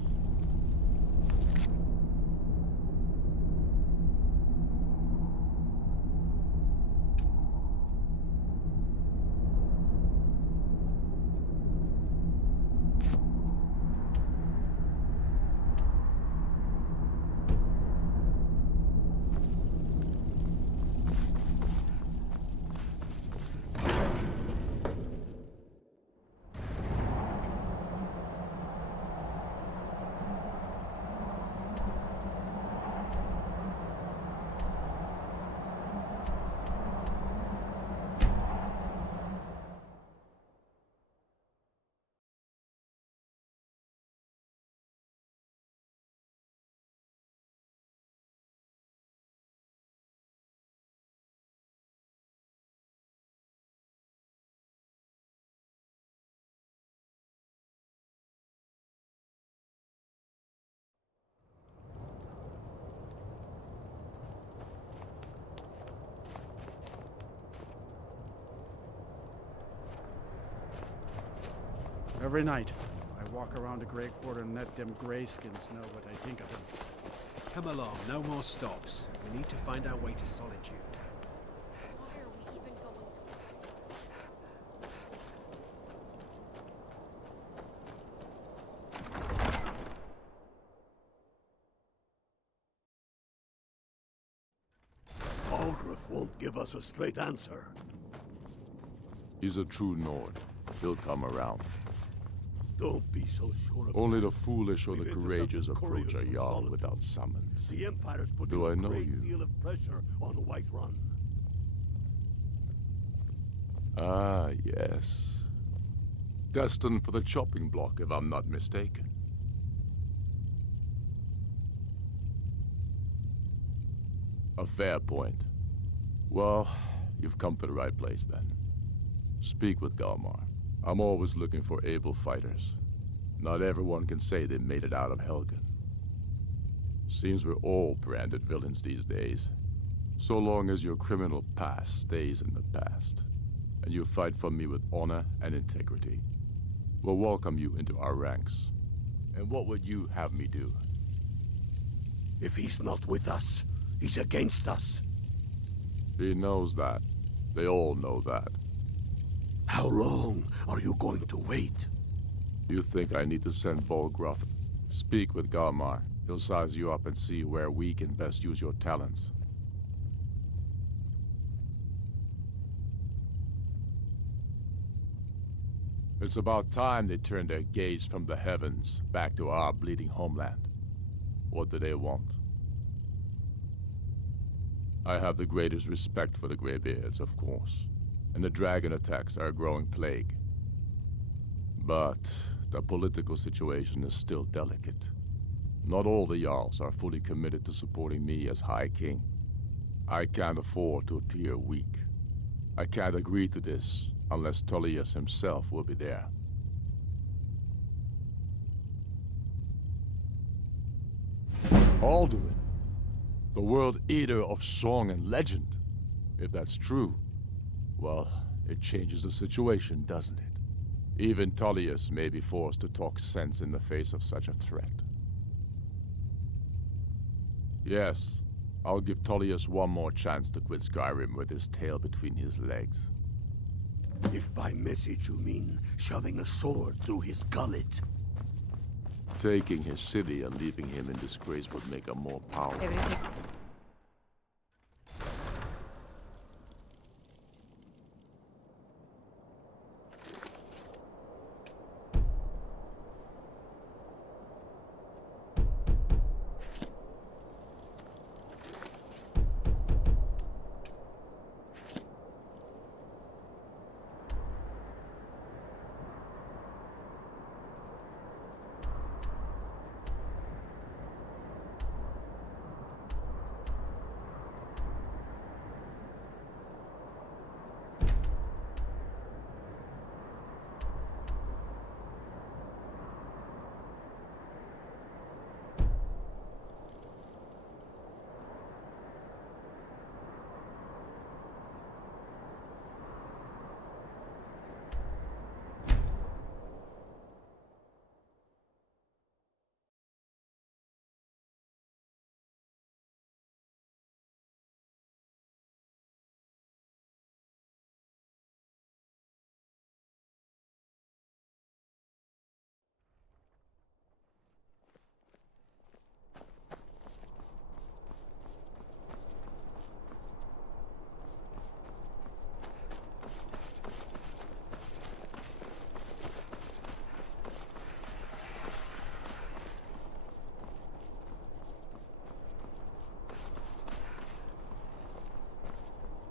Every night, I walk around the Grey Quarter and let them Greyskins know what I think of them. Come along, no more stops. We need to find our way to Solitude. Why are we even going? Algrif won't give us a straight answer. He's a true Nord. He'll come around. Don't be so sure of Only that. the foolish or the We've courageous intercepted approach a couriers from Jarl Solitude. without summons. The Empire's putting Do I a know great you? deal of pressure on Whiterun. Ah, yes. Destined for the chopping block, if I'm not mistaken. A fair point. Well, you've come to the right place then. Speak with Galmar. I'm always looking for able fighters. Not everyone can say they made it out of Helgen. Seems we're all branded villains these days. So long as your criminal past stays in the past, and you fight for me with honor and integrity, we'll welcome you into our ranks. And what would you have me do? If he's not with us, he's against us. He knows that. They all know that. How long are you going to wait? You think I need to send Bolgruff? Speak with Galmar. He'll size you up and see where we can best use your talents. It's about time they turned their gaze from the heavens back to our bleeding homeland. What do they want? I have the greatest respect for the Greybeards, of course, and the dragon attacks are a growing plague. But the political situation is still delicate. Not all the Jarls are fully committed to supporting me as High King. I can't afford to appear weak. I can't agree to this unless Tullius himself will be there. Alduin, the World Eater of song and legend. If that's true, well, it changes the situation, doesn't it? Even Tullius may be forced to talk sense in the face of such a threat. Yes, I'll give Tullius one more chance to quit Skyrim with his tail between his legs. If by message you mean shoving a sword through his gullet. Taking his city and leaving him in disgrace would make him more powerful.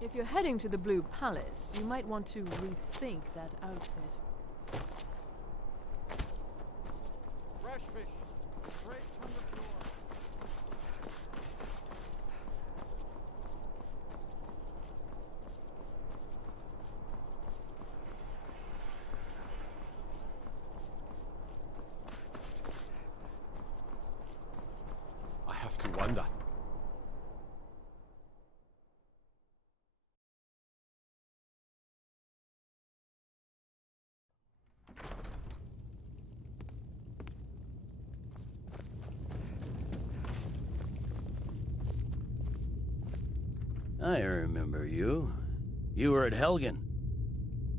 If you're heading to the Blue Palace, you might want to rethink that outfit. Fresh fish, straight from the floor. I have to wonder. I remember you. You were at Helgen.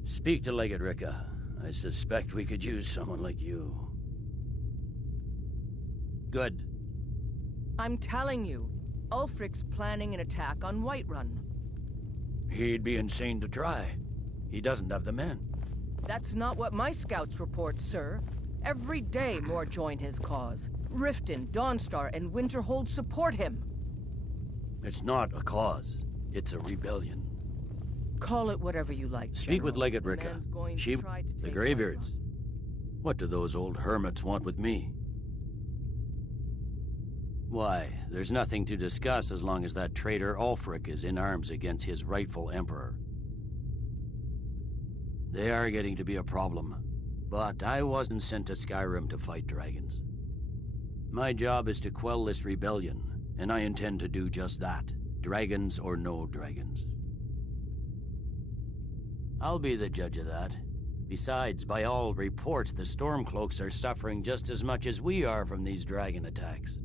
Speak to Legate Ricka. I suspect we could use someone like you. Good. I'm telling you, Ulfric's planning an attack on Whiterun. He'd be insane to try. He doesn't have the men. That's not what my scouts report, sir. Every day more join his cause. Riften, Dawnstar, and Winterhold support him. It's not a cause. It's a rebellion. Call it whatever you like, Speak with General. Legate The Ricka. man's going to She... try to the take Greybeards. What do those old hermits want with me? Why, there's nothing to discuss as long as that traitor Ulfric is in arms against his rightful emperor. They are getting to be a problem, but I wasn't sent to Skyrim to fight dragons. My job is to quell this rebellion, and I intend to do just that, dragons or no dragons. I'll be the judge of that. Besides, by all reports, the Stormcloaks are suffering just as much as we are from these dragon attacks.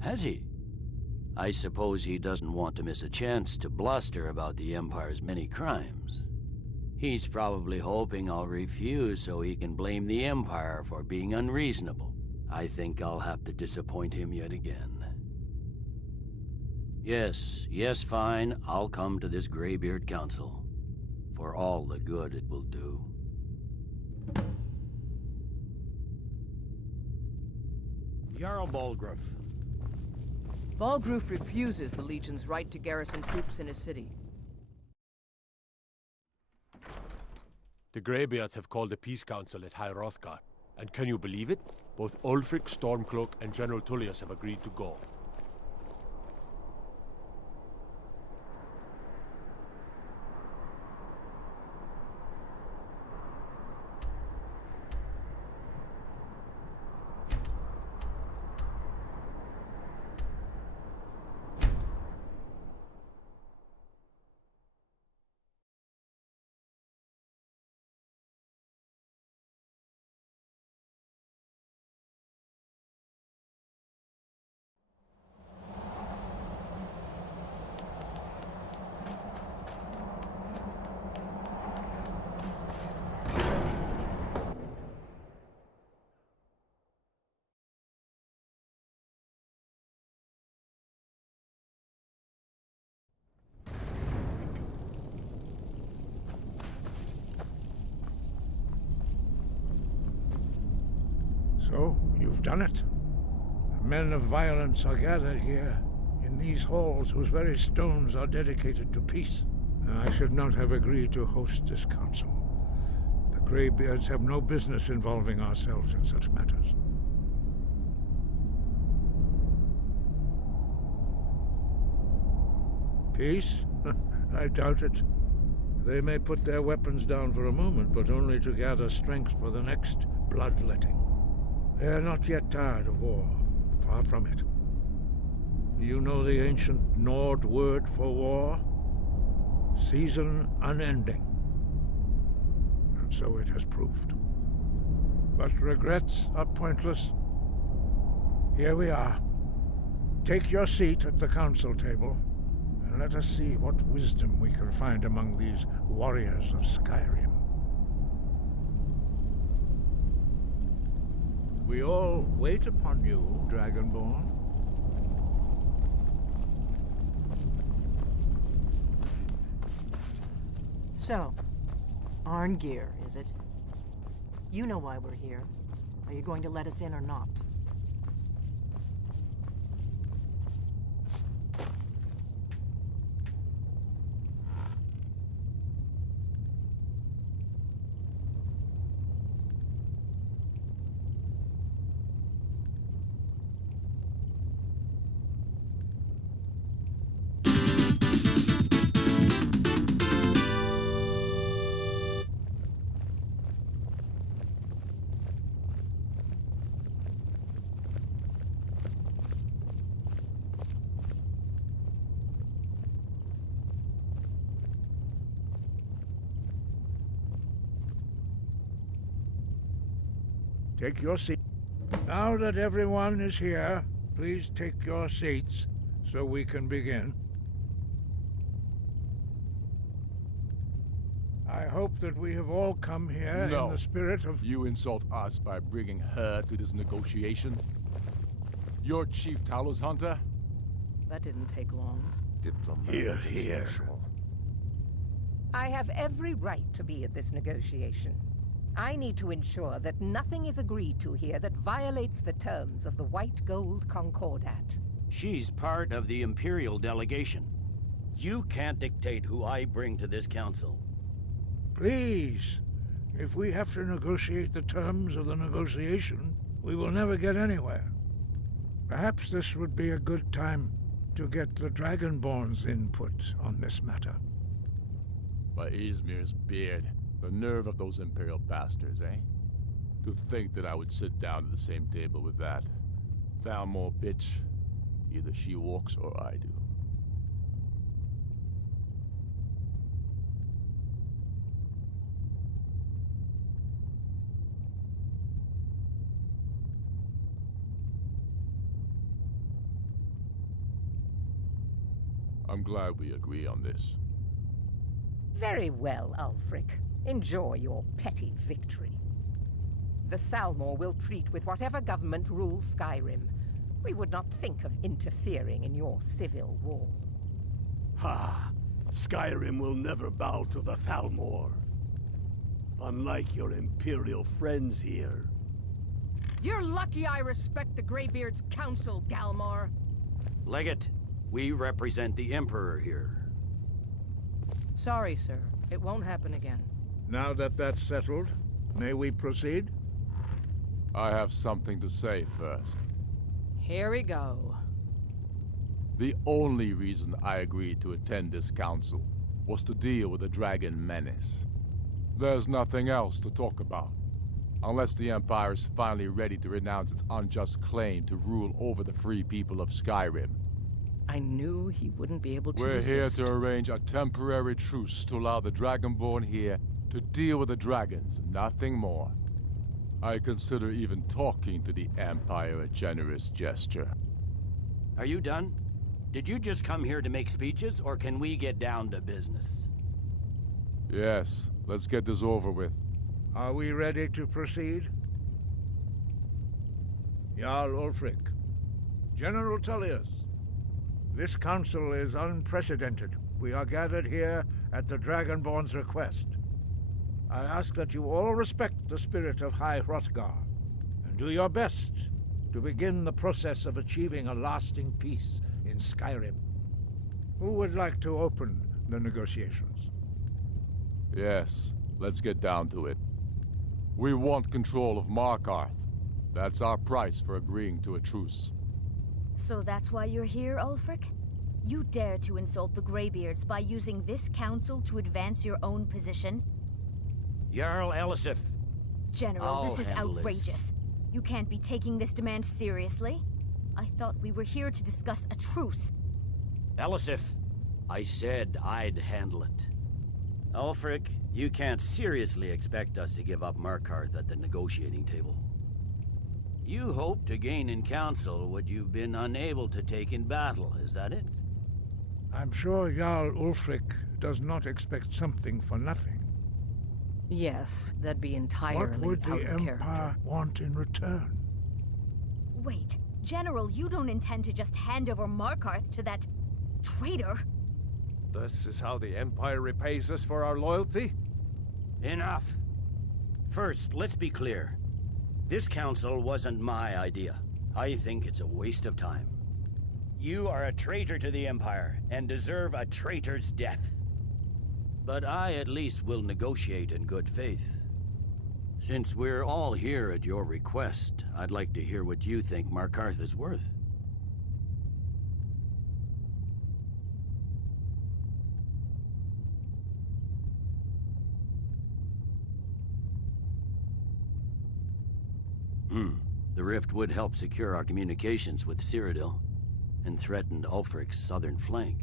Has he? I suppose he doesn't want to miss a chance to bluster about the Empire's many crimes. He's probably hoping I'll refuse so he can blame the Empire for being unreasonable. I think I'll have to disappoint him yet again. Yes, fine, I'll come to this Greybeard Council. For all the good it will do. Jarl Balgruuf. Balgruuf refuses the Legion's right to garrison troops in his city. The Greybeards have called a peace council at High Hrothgar, and can you believe it? Both Ulfric, Stormcloak, and General Tullius have agreed to go. So, you've done it. The men of violence are gathered here, in these halls whose very stones are dedicated to peace. I should not have agreed to host this council. The Greybeards have no business involving ourselves in such matters. Peace? I doubt it. They may put their weapons down for a moment, but only to gather strength for the next bloodletting. They are not yet tired of war. Far from it. You know the ancient Nord word for war? Season unending. And so it has proved. But regrets are pointless. Here we are. Take your seat at the council table, and let us see what wisdom we can find among these warriors of Skyrim. We all wait upon you, Dragonborn. So, Arngeir, is it? You know why we're here. Are you going to let us in or not? Take your seat. Now that everyone is here, please take your seats so we can begin. I hope that we have all come here in the spirit of... You insult us by bringing her to this negotiation? You're Chief Talos Hunter? That didn't take long. Here, here. I have every right to be at this negotiation. I need to ensure that nothing is agreed to here that violates the terms of the White Gold Concordat. She's part of the Imperial delegation. You can't dictate who I bring to this council. Please, if we have to negotiate the terms of the negotiation, we will never get anywhere. Perhaps this would be a good time to get the Dragonborn's input on this matter. By Izmir's beard, the nerve of those Imperial bastards, eh? To think that I would sit down at the same table with that Thalmor bitch. Either she walks or I do. I'm glad we agree on this. Very well, Ulfric. Enjoy your petty victory. The Thalmor will treat with whatever government rules Skyrim. We would not think of interfering in your civil war. Ha! Skyrim will never bow to the Thalmor. Unlike your Imperial friends here. You're lucky I respect the Greybeard's counsel, Galmar. Legate, we represent the Emperor here. Sorry, sir. It won't happen again. Now that that's settled, may we proceed? I have something to say first. Here we go. The only reason I agreed to attend this council was to deal with the dragon menace. There's nothing else to talk about. Unless the Empire is finally ready to renounce its unjust claim to rule over the free people of Skyrim. I knew he wouldn't be able to We're resist. here to arrange a temporary truce to allow the Dragonborn here to deal with the dragons, nothing more. I consider even talking to the Empire a generous gesture. Are you done? Did you just come here to make speeches, or can we get down to business? Yes, let's get this over with. Are we ready to proceed? Jarl Ulfric, General Tullius, this council is unprecedented. We are gathered here at the Dragonborn's request. I ask that you all respect the spirit of High Hrothgar, and do your best to begin the process of achieving a lasting peace in Skyrim. Who would like to open the negotiations? Yes, let's get down to it. We want control of Markarth. That's our price for agreeing to a truce. So that's why you're here, Ulfric? You dare to insult the Greybeards by using this council to advance your own position? Jarl Elisif. General, this is outrageous. You can't be taking this demand seriously. I thought we were here to discuss a truce. Elisif, I said I'd handle it. Ulfric, you can't seriously expect us to give up Markarth at the negotiating table. You hope to gain in council what you've been unable to take in battle, is that it? I'm sure Jarl Ulfric does not expect something for nothing. Yes, that'd be entirely What would out the of Empire character. want in return? Wait, General, you don't intend to just hand over Markarth to that traitor? This is how the Empire repays us for our loyalty? Enough. First, let's be clear. This council wasn't my idea. I think it's a waste of time. You are a traitor to the Empire, and deserve a traitor's death. But I at least will negotiate in good faith. Since we're all here at your request, I'd like to hear what you think Markarth is worth. The rift would help secure our communications with Cyrodiil, and threatened Ulfric's southern flank.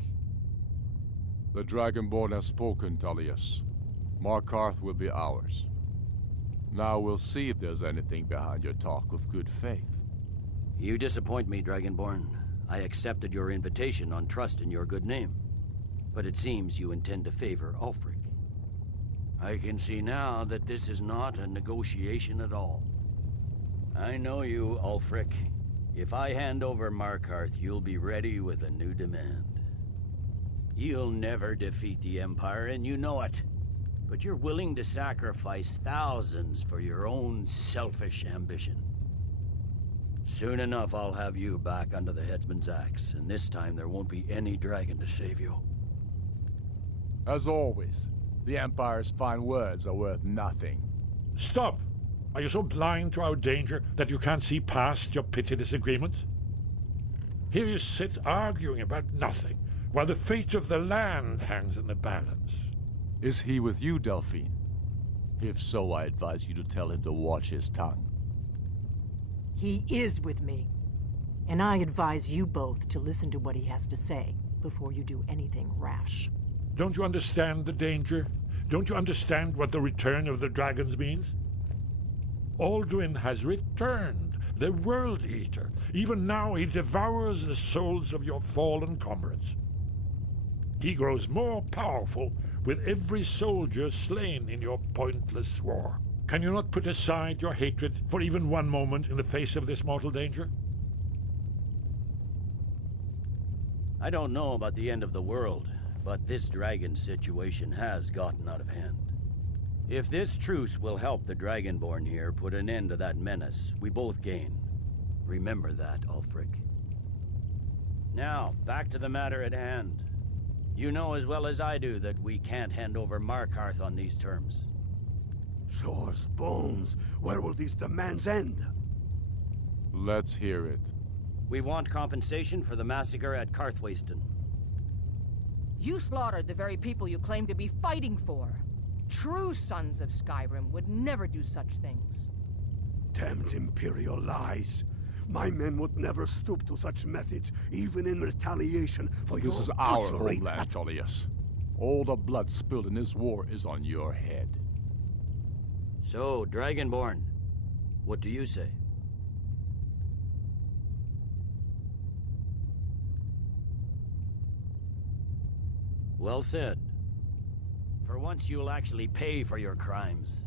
The Dragonborn has spoken, Tullius. Markarth will be ours. Now we'll see if there's anything behind your talk of good faith. You disappoint me, Dragonborn. I accepted your invitation on trust in your good name. But it seems you intend to favor Ulfric. I can see now that this is not a negotiation at all. I know you, Ulfric. If I hand over Markarth, you'll be ready with a new demand. You'll never defeat the Empire, and you know it. But you're willing to sacrifice thousands for your own selfish ambition. Soon enough, I'll have you back under the headsman's axe, and this time there won't be any dragon to save you. As always, the Empire's fine words are worth nothing. Stop! Are you so blind to our danger that you can't see past your petty disagreements? Here you sit arguing about nothing, while the fate of the land hangs in the balance. Is he with you, Delphine? If so, I advise you to tell him to watch his tongue. He is with me. And I advise you both to listen to what he has to say before you do anything rash. Don't you understand the danger? Don't you understand what the return of the dragons means? Alduin has returned, the World Eater. Even now he devours the souls of your fallen comrades. He grows more powerful with every soldier slain in your pointless war. Can you not put aside your hatred for even one moment in the face of this mortal danger? I don't know about the end of the world, but this dragon situation has gotten out of hand. If this truce will help the Dragonborn here put an end to that menace, we both gain. Remember that, Ulfric. Now, back to the matter at hand. You know as well as I do that we can't hand over Markarth on these terms. Shores, bones, where will these demands end? Let's hear it. We want compensation for the massacre at Karthwasten. You slaughtered the very people you claim to be fighting for. True sons of Skyrim would never do such things. Damned Imperial lies. My men would never stoop to such methods, even in retaliation for your This is our butchery homeland, Tullius. All the blood spilled in this war is on your head. So, Dragonborn, what do you say? Well said. For once you'll actually pay for your crimes.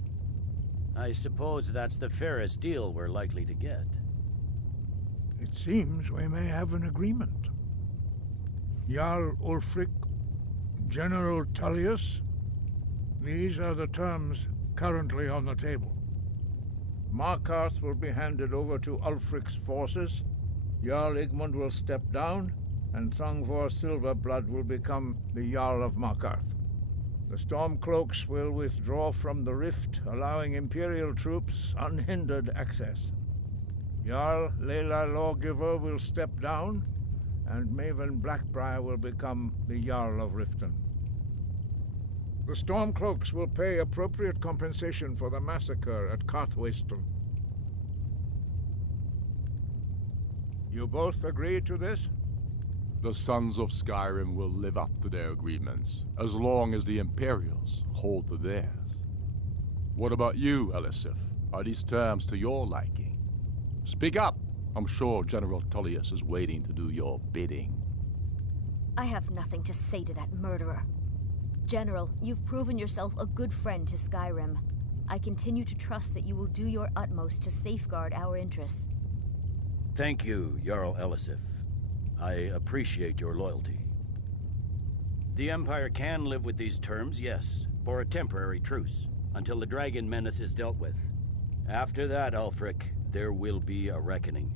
I suppose that's the fairest deal we're likely to get. It seems we may have an agreement. Jarl Ulfric, General Tullius, these are the terms currently on the table. Markarth will be handed over to Ulfric's forces, Jarl Igmund will step down, and Thongvor Silverblood will become the Jarl of Markarth. The Stormcloaks will withdraw from the rift, allowing Imperial troops unhindered access. Jarl Layla Lawgiver will step down, and Maven Blackbriar will become the Jarl of Riften. The Stormcloaks will pay appropriate compensation for the massacre at Karthwasten. You both agree to this? The Sons of Skyrim will live up to their agreements, as long as the Imperials hold to theirs. What about you, Elisif? Are these terms to your liking? Speak up! I'm sure General Tullius is waiting to do your bidding. I have nothing to say to that murderer. General, you've proven yourself a good friend to Skyrim. I continue to trust that you will do your utmost to safeguard our interests. Thank you, Jarl Elisif. I appreciate your loyalty. The Empire can live with these terms, yes, for a temporary truce, until the dragon menace is dealt with. After that, Ulfric, there will be a reckoning.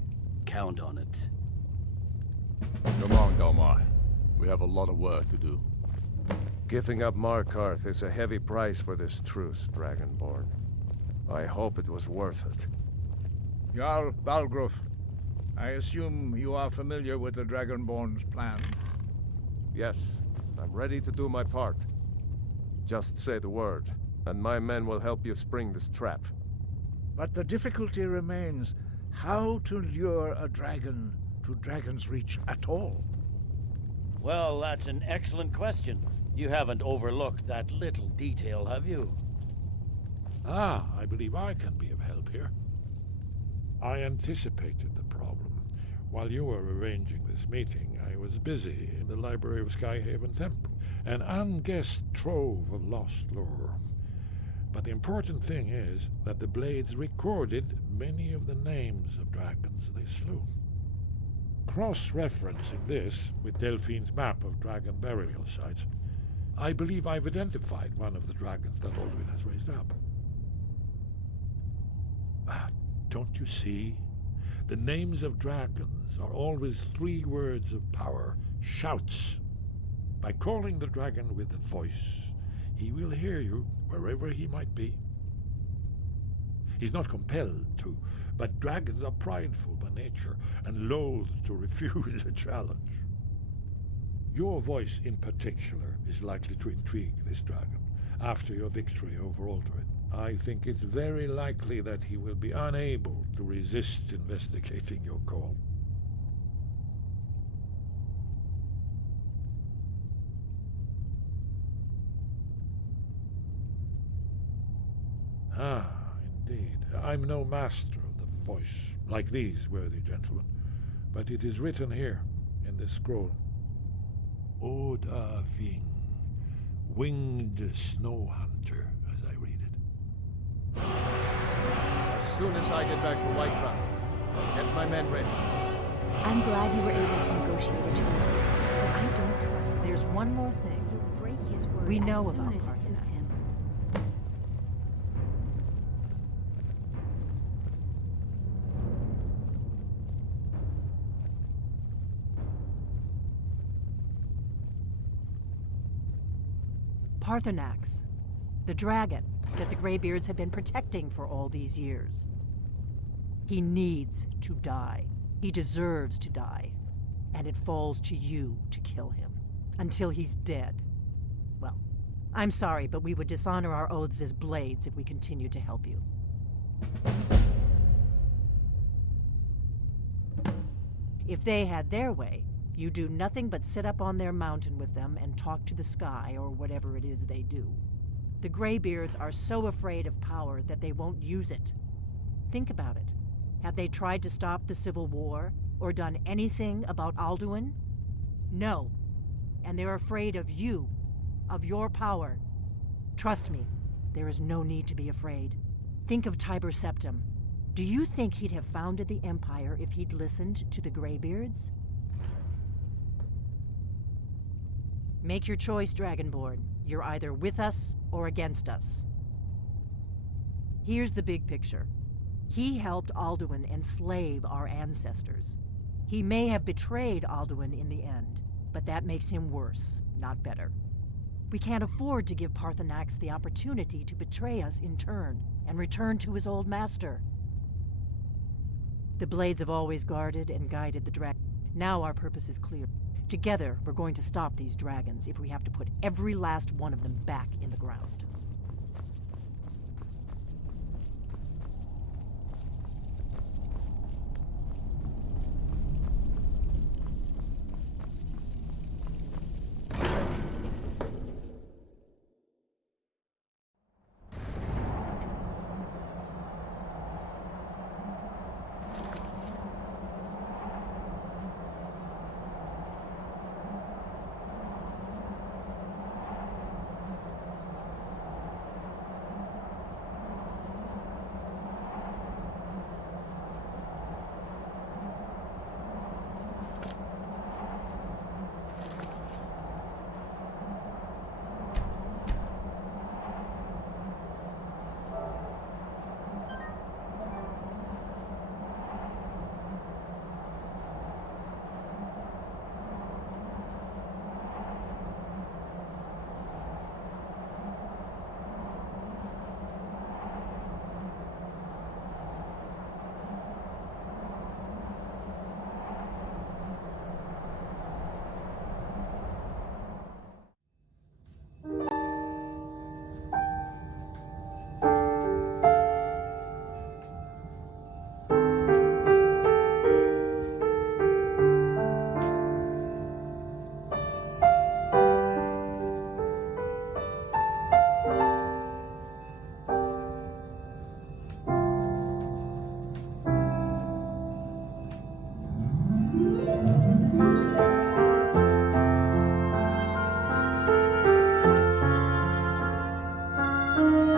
Count on it. Come on, Delmar. We have a lot of work to do. Giving up Markarth is a heavy price for this truce, Dragonborn. I hope it was worth it. Jarl Balgruf, I assume you are familiar with the Dragonborn's plan? Yes, I'm ready to do my part. Just say the word, and my men will help you spring this trap. But the difficulty remains how to lure a dragon to Dragon's Reach at all. Well, that's an excellent question. You haven't overlooked that little detail, have you? I believe I can be of help here. I anticipated the problem. While you were arranging this meeting, I was busy in the library of Skyhaven Temple, an unguessed trove of lost lore. But the important thing is that the Blades recorded many of the names of dragons they slew. Cross-referencing this with Delphine's map of dragon burial sites, I believe I've identified one of the dragons that Alduin has raised up. Don't you see? The names of dragons are always 3 words of power, shouts. By calling the dragon with a voice, he will hear you wherever he might be. He's not compelled to, but dragons are prideful by nature and loath to refuse a challenge. Your voice in particular is likely to intrigue this dragon after your victory over Alduin. I think it's very likely that he will be unable to resist investigating your call. Indeed. I'm no master of the voice, like these worthy gentlemen, but it is written here in this scroll. Oda Ving, winged snow hunter, as I read it. As soon as I get back to Whiterun, I'll get my men ready. I'm glad you were able to negotiate a truce, but I don't trust him. There's one more thing. He'll break his word We know as soon about as it suits him. Parthenax, the dragon that the Greybeards have been protecting for all these years. He needs to die. He deserves to die. And it falls to you to kill him. Until he's dead. Well, I'm sorry, but we would dishonor our oaths as Blades if we continued to help you. If they had their way, you do nothing but sit up on their mountain with them and talk to the sky or whatever it is they do. The Greybeards are so afraid of power that they won't use it. Think about it. Have they tried to stop the Civil War or done anything about Alduin? No. And they're afraid of you, of your power. Trust me, there is no need to be afraid. Think of Tiber Septim. Do you think he'd have founded the Empire if he'd listened to the Greybeards? Make your choice, Dragonborn. You're either with us or against us. Here's the big picture. He helped Alduin enslave our ancestors. He may have betrayed Alduin in the end, but that makes him worse, not better. We can't afford to give Parthenax the opportunity to betray us in turn and return to his old master. The Blades have always guarded and guided the dragon. Now our purpose is clear. Together, we're going to stop these dragons if we have to put every last one of them back in the ground. Bye.